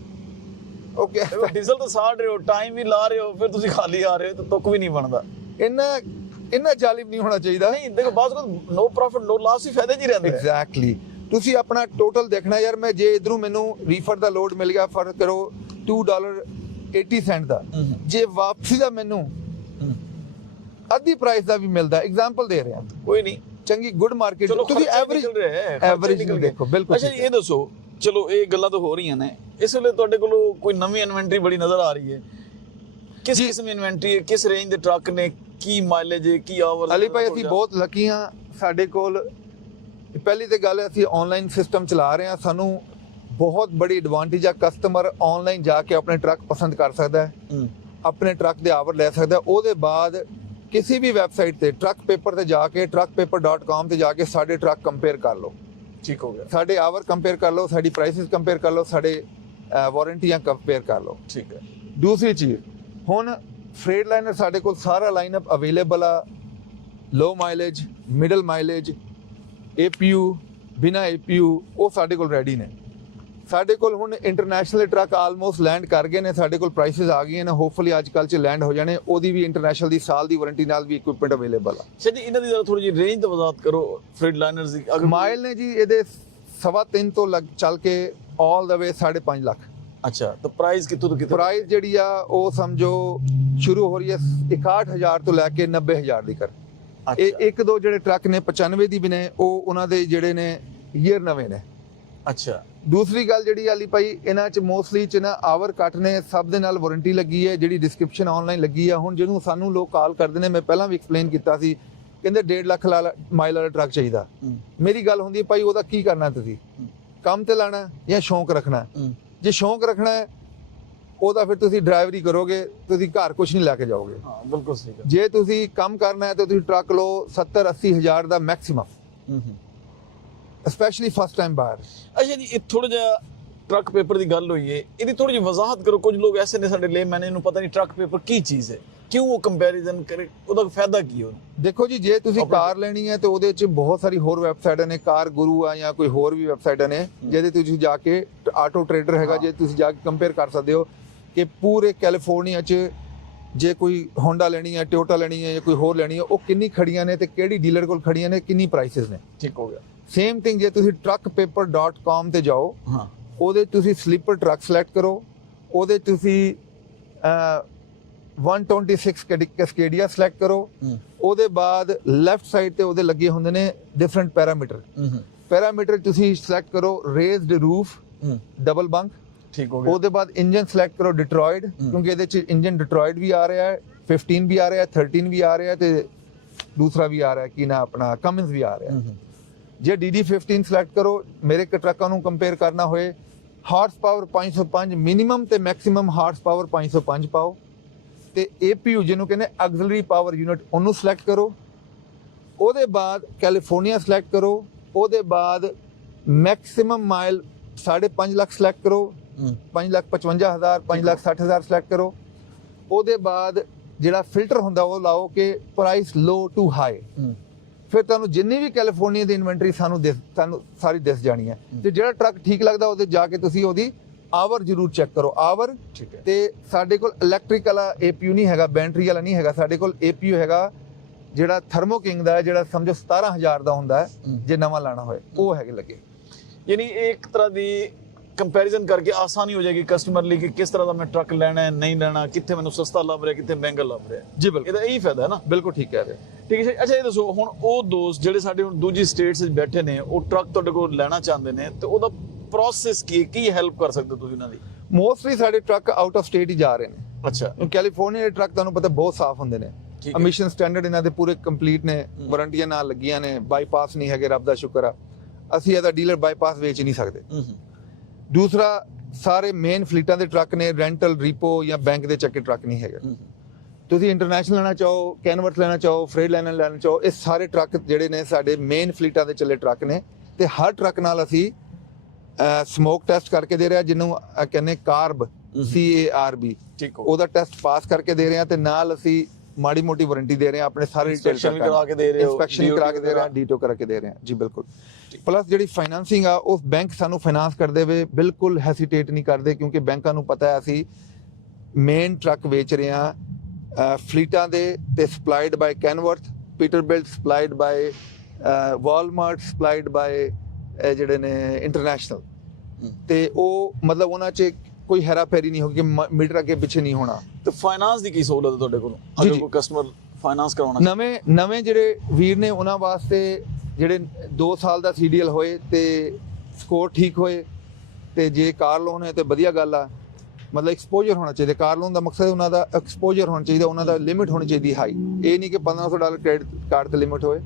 ਓਕੇ ਡੀਜ਼ਲ ਤਾਂ ਸਾੜ ਰਹੇ ਹੋ, ਟਾਈਮ ਵੀ ਲਾ ਰਹੇ ਹੋ, ਫਿਰ ਤੁਸੀਂ ਖਾਲੀ ਆ ਰਹੇ ਹੋ ਤਾਂ ਤੁੱਕ ਵੀ ਨਹੀਂ ਬਣਦਾ। ਇੰਨਾ ਜ਼ਾਲਿਮ ਨਹੀਂ ਹੋਣਾ ਚਾਹੀਦਾ। ਨਹੀਂ ਦੇਖੋ, ਬਾਅਦ ਨੋ ਪ੍ਰੋਫਿਟ ਨੋ ਲਾਸ ਹੀ ਫਾਇਦੇ 'ਚ ਹੀ ਰਹਿੰਦਾ। ਐਗਜ਼ੈਕਟਲੀ, ਤੁਸੀਂ ਆਪਣਾ ਟੋਟਲ ਦੇਖਣਾ ਯਾਰ। ਮੈਂ ਜੇ ਇਧਰੋਂ ਮੈਨੂੰ ਰੀਫਰ ਦਾ ਲੋਡ ਮਿਲ ਗਿਆ, ਫਰਕ ਕਰੋ $2.80 ਦਾ, ਜੇ ਵਾਪਸੀ ਦਾ ਮੈਨੂੰ ਅੱਧੀ ਪ੍ਰਾਈਸ ਦਾ ਵੀ ਮਿਲਦਾ, ਐਗਜ਼ਾਮਪਲ ਦੇ ਰਿਹਾ, ਕੋਈ ਨਹੀਂ, ਚੰਗੀ ਗੁੱਡ ਮਾਰਕੀਟ ਤੁਸੀਂ ਐਵਰੇਜ ਦੇਖੋ। ਬਿਲਕੁਲ। ਅੱਛਾ, ਇਹ ਦੱਸੋ, ਚਲੋ ਇਹ ਗੱਲਾਂ ਤਾਂ ਹੋ ਰਹੀਆਂ ਨੇ, ਇਸ ਵੇਲੇ ਤੁਹਾਡੇ ਕੋਲ ਕੋਈ ਨਵੀਂ ਇਨਵੈਂਟਰੀ ਬੜੀ ਨਜ਼ਰ ਆ ਰਹੀ ਹੈ। ਕਿਸ ਕਿਸਮ ਦੀ ਇਨਵੈਂਟਰੀ ਹੈ, ਕਿਸ ਰੇਂਜ ਦੇ ਟਰੱਕ ਨੇ, ਕੀ ਮਾਈਲੇਜ ਹੈ, ਕੀ ਆਵਰ? ਅਲੀ ਭਾਈ ਅਸੀਂ ਬਹੁਤ ਲੱਕੀ ਹਾਂ, ਸਾਡੇ ਕੋਲ ਪਹਿਲੀ ਤੇ ਗੱਲ ਅਸੀਂ ਆਨਲਾਈਨ ਸਿਸਟਮ ਚਲਾ ਰਹੇ ਹਾਂ। ਸਾਨੂੰ ਬਹੁਤ ਬੜੀ ਐਡਵਾਂਟੇਜ ਆ, ਕਸਟਮਰ ਆਨਲਾਈਨ ਜਾ ਕੇ ਆਪਣੇ ਟਰੱਕ ਪਸੰਦ ਕਰ ਸਕਦਾ ਹੈ, ਆਪਣੇ ਟਰੱਕ ਦੇ ਆਵਰ ਲੈ ਸਕਦਾ। ਉਹਦੇ ਬਾਅਦ ਕਿਸੇ ਵੀ ਵੈਬਸਾਈਟ ਤੇ ਟਰੱਕ ਪੇਪਰ ਤੇ ਜਾ ਕੇ truckpaper.com ਤੇ ਜਾ ਕੇ ਸਾਡੇ ਟਰੱਕ ਕੰਪੇਅਰ ਕਰ ਲਓ। ਠੀਕ ਹੋ ਗਿਆ। ਸਾਡੇ ਆਵਰ ਕੰਪੇਅਰ ਕਰ ਲਓ, ਸਾਡੀ ਪ੍ਰਾਈਸਿਸ ਕੰਪੇਅਰ ਕਰ ਲਓ, ਸਾਡੇ ਵਾਰੰਟੀਆਂ ਕੰਪੇਅਰ ਕਰ ਲਓ। ਠੀਕ ਹੈ। ਦੂਸਰੀ ਚੀਜ਼, ਹੁਣ ਫਰੇਟ ਲਾਈਨਰ ਸਾਡੇ ਕੋਲ ਸਾਰਾ ਲਾਈਨਅਪ ਅਵੇਲੇਬਲ ਆ। ਲੋ ਮਾਈਲੇਜ, ਮਿਡਲ ਮਾਈਲੇਜ, APU, ਬਿਨਾ APU, ਉਹ ਸਾਡੇ ਕੋਲ ਰੈਡੀ ਨੇ। ਸਾਡੇ ਕੋਲ ਹੁਣ ਇੰਟਰਨੈਸ਼ਨਲ ਟਰੱਕ ਆਲਮੋਸਟ ਲੈਂਡ ਕਰ ਗਏ ਨੇ, ਸਾਡੇ ਕੋਲ ਪ੍ਰਾਈਸਿਸ ਆ ਗਈਆਂ ਨੇ, ਹੋਪਫੁਲੀ ਅੱਜ ਕੱਲ੍ਹ 'ਚ ਲੈਂਡ ਹੋ ਜਾਣੇ। ਉਹਦੀ ਵੀ ਇੰਟਰਨੈਸ਼ਨਲ ਦੀ ਸਾਲ ਦੀ ਵਾਰੰਟੀ ਨਾਲ ਵੀ ਇਕਵਿਪਮੈਂਟ ਅਵੇਲੇਬਲ ਆ। ਜੀ ਇਹਨਾਂ ਦੀ ਥੋੜੀ ਜਿਹੀ ਰੇਂਜ ਤਾਂ ਵਜ਼ਾਹਤ ਕਰੋ ਫਰੇਟ ਲਾਈਨਰਸ ਦੀ। ਮਾਈਲ ਨੇ ਜੀ ਇਹਦੇ 3.25 ਤੋਂ ਚੱਲ ਕੇ ਆਲ ਦਾ ਵੇ 5.5 ਲੱਖ। ਅੱਛਾ, ਤਾਂ ਪ੍ਰਾਈਸ ਕਿੱਥੋਂ ਤੋਂ ਕਿੱਥੇ? ਪ੍ਰਾਈਸ ਜਿਹੜੀ ਆ ਉਹ ਸਮਝੋ ਸ਼ੁਰੂ ਹੋ ਰਹੀ ਹੈ 61,000 ਤੋਂ ਲੈ ਕੇ 90,000 ਦੀ ਕਰ। ਇਹ ਇੱਕ ਦੋ ਜਿਹੜੇ ਟਰੱਕ ਨੇ 95 ਦੀ ਵੀ ਨੇ, ਉਹ ਉਹਨਾਂ ਦੇ ਜਿਹੜੇ ਨੇ ਈਅਰ ਨਵੇਂ ਨੇ। ਅੱਛਾ। ਦੂਸਰੀ ਗੱਲ ਜਿਹੜੀ ਆਲੀ ਭਾਈ, ਇਹਨਾਂ 'ਚ ਮੋਸਟਲੀ 'ਚ ਨਾ ਆਵਰ ਕੱਟ ਨੇ, ਸਭ ਦੇ ਨਾਲ ਵਾਰੰਟੀ ਲੱਗੀ ਹੈ, ਜਿਹੜੀ ਡਿਸਕ੍ਰਿਪਸ਼ਨ ਆਨਲਾਈਨ ਲੱਗੀ ਆ। ਹੁਣ ਜਿਹਨੂੰ ਸਾਨੂੰ ਲੋਕ ਕਾਲ ਕਰਦੇ ਨੇ, ਮੈਂ ਪਹਿਲਾਂ ਵੀ ਐਕਸਪਲੇਨ ਕੀਤਾ ਸੀ, ਕਹਿੰਦੇ 1.5 ਲੱਖ ਮਾਈਲ ਵਾਲਾ ਟਰੱਕ ਚਾਹੀਦਾ। ਮੇਰੀ ਗੱਲ ਹੁੰਦੀ ਹੈ ਭਾਈ, ਉਹਦਾ ਕੀ ਕਰਨਾ ਤੁਸੀਂ? ਕੰਮ ਤੇ ਲਾਣਾ ਜਾਂ ਸ਼ੌਂਕ ਰੱਖਣਾ? ਜੇ ਸ਼ੌਂਕ ਰੱਖਣਾ ਹੈ ਉਹਦਾ ਫਿਰ ਤੁਸੀਂ ਡਰਾਈਵਰੀ ਕਰੋਗੇ, ਤੁਸੀਂ ਘਰ ਕੁਝ ਨਹੀਂ ਲੈ ਕੇ ਜਾਓਗੇ। ਹਾਂ ਬਿਲਕੁਲ ਸਹੀ ਗੱਲ। ਜੇ ਤੁਸੀਂ ਕੰਮ ਕਰਨਾ ਹੈ ਤਾਂ ਤੁਸੀਂ ਟਰੱਕ ਲਓ 70-80 ਹਜ਼ਾਰ ਦਾ ਮੈਕਸਿਮਮ, ਸਪੈਸ਼ਲੀ ਫਸਟ ਟਾਈਮ ਬਾਹਰ। ਅੱਛਾ ਜੀ, ਇਹ ਥੋੜਾ ਜਿਹਾ ਟਰੱਕ ਪੇਪਰ ਦੀ ਗੱਲ ਹੋਈ ਹੈ, ਇਹਦੀ ਥੋੜੀ ਜਿਹੀ ਵਜ਼ਾਹਤ ਕਰੋ। ਕੁਝ ਲੋਕ ਐਸੇ ਨੇ ਸਾਡੇ ਲਈ, ਮੈਨੇ ਨੂੰ ਪਤਾ ਨਹੀਂ ਟਰੱਕ ਪੇਪਰ ਕੀ ਚੀਜ਼ ਹੈ, ਕਿਉਂ ਉਹ ਕੰਪੈਰੀਜ਼ਨ ਕਰੇ, ਉਹਦਾ ਫਾਇਦਾ ਕੀ ਹੋਣਾ? ਦੇਖੋ ਜੀ, ਜੇ ਤੁਸੀਂ ਕਾਰ ਲੈਣੀ ਹੈ ਤੇ ਉਹਦੇ 'ਚ ਬਹੁਤ ਸਾਰੀ ਹੋਰ ਵੈਬਸਾਈਟਾਂ ਨੇ, ਕਾਰ ਗੁਰੂ ਆ ਜਾਂ ਕੋਈ ਹੋਰ ਵੀ ਵੈਬਸਾਈਟਾਂ ਨੇ, ਜਿਹਦੇ ਤੁਸੀਂ ਜਾ ਕੇ ਆਟੋ ਟਰੇਡਰ ਹੈਗਾ, ਜੇ ਤੁਸੀਂ ਜਾ ਕੇ ਕੰਪੇਅਰ ਕਰ ਸਕਦੇ ਹੋ ਕਿ ਪੂਰੇ ਕੈਲੀਫੋਰਨੀਆ 'ਚ ਜੇ ਕੋਈ ਹੋਂਡਾ ਲੈਣੀ ਹੈ, ਟੋਯੋਟਾ ਲੈਣੀ ਹੈ ਜਾਂ ਕੋਈ ਹੋਰ ਲੈਣੀ ਹੈ, ਉਹ ਕਿੰਨੀ ਖੜੀਆਂ ਨੇ ਤੇ ਕਿਹੜੀ ਡੀਲਰ ਕੋਲ ਖੜੀਆਂ ਨੇ, ਕਿੰਨੀ ਪ੍ਰਾਈਸਿਸ ਨੇ। ਠੀਕ ਹੋ ਗਿਆ। ਸੇਮ ਥਿੰਗ ਜੇ ਤੁਸੀਂ truckpaper.com ਤੇ ਜਾਓ, ਹਾਂ, ਉਹਦੇ ਤੁਸੀਂ ਸਲੀਪਰ ਟਰੱਕ ਸਿਲੈਕਟ ਕਰੋ, ਉਹਦੇ ਤੁਸੀਂ 126 ਕੈਸਕੇਡੀਆ ਸਿਲੈਕਟ ਕਰੋ। ਉਹਦੇ ਬਾਅਦ ਲੈਫਟ ਸਾਈਡ ਤੇ ਉਹਦੇ ਲੱਗੇ ਹੁੰਦੇ ਨੇ ਡਿਫਰੈਂਟ ਪੈਰਾਮੀਟਰ ਤੁਸੀਂ ਸਿਲੈਕਟ ਕਰੋ, ਰੇਜ਼ਡ ਰੂਫ, ਡਬਲ ਬੰਕ। ਠੀਕ ਹੋ ਗਿਆ। ਉਹਦੇ ਬਾਅਦ ਇੰਜਨ ਸਿਲੈਕਟ ਕਰੋ ਡਿਟਰੋਇਡ, ਕਿਉਂਕਿ ਇਹਦੇ ਚ ਇੰਜਨ ਡਿਟਰੋਇਡ ਵੀ ਆ ਰਿਹਾ ਹੈ, 15 ਵੀ ਆ ਰਿਹਾ ਹੈ, 13 ਵੀ ਆ ਰਿਹਾ ਹੈ, ਤੇ ਦੂਸਰਾ ਵੀ ਆ ਰਿਹਾ ਕੀ ਨਾ ਆਪਣਾ ਕਮਿੰਸ ਵੀ ਆ ਰਿਹਾ। ਜੇ DD15 ਸਿਲੈਕਟ ਕਰੋ, ਮੇਰੇ ਟਰੱਕਾਂ ਨੂੰ ਕੰਪੇਅਰ ਕਰਨਾ ਹੋਏ, ਹਾਰਸ ਪਾਵਰ 505 ਮਿਨੀਮਮ ਤੇ ਮੈਕਸਿਮਮ ਹਾਰਸ ਪਾਵਰ 505 ਪਾਓ, ਤੇ APU ਜਿਹਨੂੰ ਕਹਿੰਦੇ ਆਕਸਿਲਰੀ ਪਾਵਰ ਯੂਨਿਟ, ਉਹਨੂੰ ਸਿਲੈਕਟ ਕਰੋ। ਉਹਦੇ ਬਾਅਦ ਕੈਲੀਫੋਰਨੀਆ ਸਿਲੈਕਟ ਕਰੋ। ਉਹਦੇ ਬਾਅਦ ਮੈਕਸਿਮਮ ਮਾਈਲ 5.5 ਲੱਖ ਸਿਲੈਕਟ ਕਰੋ, 5,55,000, 5,60,000 ਸਿਲੈਕਟ ਕਰੋ। ਉਹਦੇ ਬਾਅਦ ਜਿਹੜਾ ਫਿਲਟਰ ਹੁੰਦਾ ਉਹ ਲਾਓ ਕਿ ਪ੍ਰਾਈਸ ਲੋ ਟੂ ਹਾਈ। ਫਿਰ ਤੁਹਾਨੂੰ ਜਿੰਨੀ ਵੀ ਕੈਲੀਫੋਰਨੀਆ ਦੀ ਇਨਵੈਂਟਰੀ ਸਾਨੂੰ ਸਾਰੀ ਦਿਸ ਜਾਣੀ ਹੈ, ਤੇ ਜਿਹੜਾ ਟਰੱਕ ਠੀਕ ਲੱਗਦਾ ਉਹਦੇ ਜਾ ਕੇ ਤੁਸੀਂ ਉਹਦੀ ਆਵਰ ਜ਼ਰੂਰ ਚੈੱਕ ਕਰੋ। ਆਵਰ ਤੇ ਸਾਡੇ ਕੋਲ ਇਲੈਕਟ੍ਰਿਕ ਵਾਲਾ APU ਨਹੀਂ ਹੈਗਾ, ਬੈਟਰੀ ਵਾਲਾ ਨਹੀਂ ਹੈਗਾ, ਸਾਡੇ ਕੋਲ APU ਹੈਗਾ ਜਿਹੜਾ ਥਰਮੋ ਕਿੰਗ ਦਾ ਹੈ, ਜਿਹੜਾ ਸਮਝੋ 17,000 ਦਾ ਹੁੰਦਾ ਹੈ, ਜੇ ਨਵਾਂ ਲਾਣਾ ਹੋਏ ਉਹ ਹੈਗੇ ਲੱਗੇ। ਯਾਨੀ ਇੱਕ ਤਰ੍ਹਾਂ ਦੀ ਕੰਪੈਰੀਜ਼ਨ ਕਰਕੇ ਆਸਾਨੀ ਹੋ ਜਾਏਗੀ ਕਸਟਮਰ ਲਈ ਕਿ ਕਿਸ ਤਰ੍ਹਾਂ ਦਾ ਮੈਂ ਟਰੱਕ ਲੈਣਾ ਹੈ, ਨਹੀਂ ਲੈਣਾ, ਕਿੱਥੇ ਮੈਨੂੰ ਸਸਤਾ ਲੱਭ ਰਿਹਾ, ਕਿੱਥੇ ਮਹਿੰਗਾ ਲੱਭ ਰਿਹਾ। ਜੀ ਬਿਲਕੁਲ, ਇਹਦਾ ਇਹੀ ਫਾਇਦਾ ਹੈ ਨਾ। ਬਿਲਕੁਲ ਠੀਕ ਕਹਿ ਰਹੇ। ਠੀਕ ਹੈ। ਅੱਛਾ ਇਹ ਦੱਸੋ, ਹੁਣ ਉਹ ਦੋਸਤ ਜਿਹੜੇ ਸਾਡੇ ਹੁਣ ਦੂਜੀ ਸਟੇਟਸ ਵਿੱਚ ਬੈਠੇ ਨੇ, ਉਹ ਟਰੱਕ ਤੁਹਾਡੇ ਕੋਲ ਲੈਣਾ ਚਾਹੁੰਦੇ ਨੇ, ਤੇ ਉਹਦਾ ਪ੍ਰੋਸੈਸ ਕੀ ਹੈਲਪ ਕਰ ਸਕਦੇ ਤੁਸੀਂ ਉਹਨਾਂ ਦੀ? ਮੋਸਟਲੀ ਸਾਡੇ ਟਰੱਕ ਆਊਟ ਆਫ ਸਟੇਟ ਹੀ ਜਾ ਰਹੇ ਨੇ। ਅੱਛਾ। ਕੈਲੀਫੋਰਨੀਆ ਦੇ ਟਰੱਕ ਤੁਹਾਨੂੰ ਪਤਾ ਬਹੁਤ ਸਾਫ਼ ਹੁੰਦੇ ਨੇ, ਐਮਿਸ਼ਨ ਸਟੈਂਡਰਡ ਇਹਨਾਂ ਦੇ ਪੂਰੇ ਕੰਪਲੀਟ ਨੇ, ਵਾਰੰਟੀਆਂ ਨਾਲ ਲੱਗੀਆਂ ਨੇ, ਬਾਈਪਾਸ ਨਹੀਂ ਹੈਗੇ, ਰੱਬ ਦਾ ਸ਼ੁਕਰ ਆ। ਅਸੀਂ ਇਹਦਾ ਡੀਲਰ ਬਾਈਪਾਸ ਵੇਚ ਨਹੀਂ ਸਕਦੇ। ਦੂਸਰਾ, ਸਾਰੇ ਮੇਨ ਫਲੀਟਾਂ ਦੇ ਟਰੱਕ ਨੇ, ਰੈਂਟਲ, ਰੀਪੋ ਜਾਂ ਬੈਂਕ ਦੇ ਚੱਕੇ ਟਰੱਕ ਨਹੀਂ ਹੈਗੇ। ਤੁਸੀਂ ਇੰਟਰਨੈਸ਼ਨਲ ਲੈਣਾ ਚਾਹੋ, ਕੈਨਵਰਟ ਲੈਣਾ ਚਾਹੋ, ਫਰੇਟ ਲਾਈਨਰ ਲੈਣਾ ਚਾਹੋ, ਇਹ ਸਾਰੇ ਟਰੱਕ ਜਿਹੜੇ ਨੇ ਸਾਡੇ ਮੇਨ ਫਲੀਟਾਂ ਦੇ ਚੱਲੇ ਟਰੱਕ ਨੇ। ਤੇ ਹਰ ਟਰੱਕ ਨਾਲ ਅਸੀਂ ਸਮੋਕ ਟੈਸਟ ਕਰਕੇ ਦੇ ਰਿਹਾ, ਜਿਹਨੂੰ ਕਹਿੰਦੇ ਕਾਰਬ, CARB, ਉਹਦਾ ਟੈਸਟ ਪਾਸ ਕਰਕੇ ਦੇ ਰਹੇ ਹਾਂ, ਤੇ ਨਾਲ ਅਸੀਂ ਮਾੜੀ ਮੋਟੀ ਵਾਰੰਟੀ ਦੇ ਰਹੇ ਹਾਂ ਆਪਣੇ ਸਾਰੇ ਇੰਸਪੈਕਸ਼ਨ ਕਰਾ ਕੇ ਦੇ ਰਹੇ ਹੋ, ਇੰਸਪੈਕਸ਼ਨ ਕਰਾ ਕੇ ਦੇ ਰਹੇ ਹਾਂ, ਡੀਟੋ ਕਰਕੇ ਦੇ ਰਹੇ ਹਾਂ। ਜੀ ਬਿਲਕੁਲ। ਪਲੱਸ ਜਿਹੜੀ ਫਾਈਨਾਂਸਿੰਗ ਆ, ਉਹ ਬੈਂਕ ਸਾਨੂੰ ਫਾਈਨਾਂਸ ਕਰਦੇ ਵੇ ਬਿਲਕੁਲ ਹੈਸੀਟੇਟ ਨਹੀਂ ਕਰਦੇ, ਕਿਉਂਕਿ ਬੈਂਕਾਂ ਨੂੰ ਪਤਾ ਹੈ ਅਸੀਂ ਮੇਨ ਟਰੱਕ ਵੇਚ ਰਹੇ ਹਾਂ ਫਲੀਟਾਂ ਦੇ, ਤੇ ਸਪਲਾਈਡ ਬਾਈ ਕੈਨਵਰਥ, ਪੀਟਰਬਿਲਟ, ਸਪਲਾਈਡ ਬਾਈ ਵਾਲਮਾਰਟ, ਸਪਲਾਈਡ ਬਾਈ ਜਿਹੜੇ ਨੇ ਇੰਟਰਨੈਸ਼ਨਲ, ਤੇ ਉਹ ਮਤਲਬ ਉਹਨਾਂ 'ਚ ਕੋਈ ਹੈਰਾ ਫੇਰੀ ਨਹੀਂ ਹੋਗੀ, ਮੀਟਰ ਅੱਗੇ ਪਿੱਛੇ ਨਹੀਂ ਹੋਣਾ। ਤੇ ਫਾਈਨਾਂਸ ਦੀ ਕੀ ਸਹੂਲਤ ਹੈ ਤੁਹਾਡੇ ਕੋਲ, ਅਗਰ ਕੋਈ ਕਸਟਮਰ ਫਾਈਨਾਂਸ ਕਰਾਉਣਾ? ਨਵੇਂ ਜਿਹੜੇ ਵੀਰ ਨੇ ਉਹਨਾਂ ਵਾਸਤੇ ਜਿਹੜੇ 2 ਸਾਲ ਦਾ CDL ਹੋਏ ਤੇ ਸਕੋਰ ਠੀਕ ਹੋਏ, ਤੇ ਜੇ ਕਾਰ ਲੋਨ ਹੈ ਤੇ ਵਧੀਆ ਗੱਲ ਆ, ਮਤਲਬ ਐਕਸਪੋਜ਼ਰ ਹੋਣਾ ਚਾਹੀਦਾ। ਕਾਰ ਲੋਨ ਦਾ ਮਕਸਦ ਉਹਨਾਂ ਦਾ ਐਕਸਪੋਜ਼ਰ ਹੋਣਾ ਚਾਹੀਦਾ, ਉਹਨਾਂ ਦਾ ਲਿਮਿਟ ਹੋਣੀ ਚਾਹੀਦੀ ਹਾਈ। ਇਹ ਨਹੀਂ ਕਿ $1,500 ਕ੍ਰੈਡਿਟ ਕਾਰਡ ਤੇ ਲਿਮਿਟ ਹੋਏ।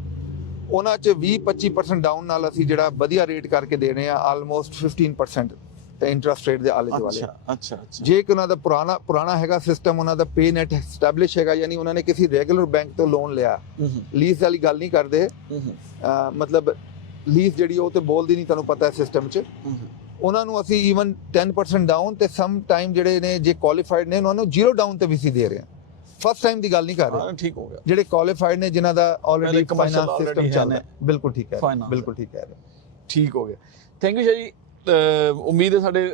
ਉਹਨਾਂ 'ਚ 20-25% ਡਾਊਨ ਨਾਲ ਅਸੀਂ ਜਿਹੜਾ ਵਧੀਆ ਰੇਟ ਕਰਕੇ ਦੇ ਰਹੇ ਹਾਂ, ਆਲਮੋਸਟ 15% ਤੇ ਇੰਟਰਸਟ ਰੇਟ ਦੇ ਆਲੇ ਦੁਆਲੇ। ਅੱਛਾ। ਜੇ ਕਿ ਉਹਨਾਂ ਦਾ ਪੁਰਾਣਾ ਹੈਗਾ ਸਿਸਟਮ, ਉਹਨਾਂ ਦਾ ਪੇ ਨੈਟ ਐਸਟੈਬਲਿਸ਼ ਹੈਗਾ, ਯਾਨੀ ਉਹਨਾਂ ਨੇ ਕਿਸੇ ਰੈਗੂਲਰ ਬੈਂਕ ਤੋਂ ਲੋਨ ਲਿਆ, ਲੀਜ਼ ਵਾਲੀ ਗੱਲ ਨਹੀਂ ਕਰਦੇ, ਮਤਲਬ ਲੀਜ਼ ਜਿਹੜੀ ਉਹ ਤੇ ਬੋਲਦੀ ਨਹੀਂ, ਤੁਹਾਨੂੰ ਪਤਾ ਹੈ ਸਿਸਟਮ 'ਚ। ਉਹਨਾਂ ਨੂੰ ਅਸੀਂ ਈਵਨ 10% ਡਾਊਨ, ਤੇ ਸਮ ਟਾਈਮ ਜਿਹੜੇ ਨੇ ਜੇ ਕੁਆਲੀਫਾਈਡ ਨੇ ਉਹਨਾਂ ਨੂੰ 0 ਡਾਊਨ ਤੇ ਵੀ ਅਸੀਂ ਦੇ ਰਹੇ ਹਾਂ। ਫਸਟ ਟਾਈਮ ਦੀ ਗੱਲ ਨਹੀਂ ਕਰ ਰਹੇ। ਠੀਕ ਹੋ ਗਿਆ। ਜਿਹੜੇ ਕੁਆਲੀਫਾਈਡ ਨੇ, ਜਿਨ੍ਹਾਂ ਦਾ ਆਲਰੇਡੀ ਫਾਈਨਾਂਸ ਸਿਸਟਮ ਚੱਲਦਾ, ਬਿਲਕੁਲ ਠੀਕ ਹੈ, ਬਿਲਕੁਲ ਠੀਕ ਹੈ। ਠੀਕ ਹੋ ਗਿਆ। Thank you Shah ji. ਉਮੀਦ ਹੈ ਸਾਡੇ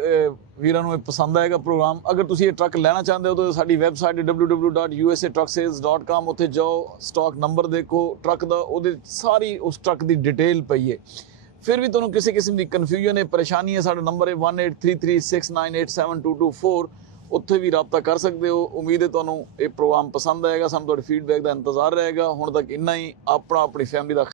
ਵੀਰਾਂ ਨੂੰ ਇਹ ਪਸੰਦ ਆਏਗਾ ਪ੍ਰੋਗਰਾਮ। ਅਗਰ ਤੁਸੀਂ ਇਹ ਟਰੱਕ ਲੈਣਾ ਚਾਹੁੰਦੇ ਹੋ ਤਾਂ ਸਾਡੀ ਵੈਬਸਾਈਟ www.usatrucksales.com, ਉੱਥੇ ਜਾਓ, ਸਟਾਕ ਨੰਬਰ ਦੇਖੋ ਟਰੱਕ ਦਾ, ਉਹਦੇ ਸਾਰੀ ਉਸ ਟਰੱਕ ਦੀ ਡਿਟੇਲ ਪਈ ਹੈ। ਫਿਰ ਵੀ ਤੁਹਾਨੂੰ ਕਿਸੇ ਕਿਸਮ ਦੀ ਕਨਫਿਊਜ਼ਨ ਹੈ, ਪਰੇਸ਼ਾਨੀ ਹੈ, ਸਾਡਾ ਨੰਬਰ ਹੈ 183369872224। ਉੱਥੇ ਵੀ ਰਾਬਤਾ ਕਰ ਸਕਦੇ ਹੋ। ਉਮੀਦ ਹੈ ਤੁਹਾਨੂੰ ਇਹ ਪ੍ਰੋਗਰਾਮ ਪਸੰਦ ਆਏਗਾ। ਸਾਨੂੰ ਤੁਹਾਡੇ ਫੀਡਬੈਕ ਦਾ ਇੰਤਜ਼ਾਰ ਰਹੇਗਾ। ਹੁਣ ਤੱਕ ਇੰਨਾ ਹੀ। ਆਪਣੀ ਫੈਮਿਲੀ ਦਾ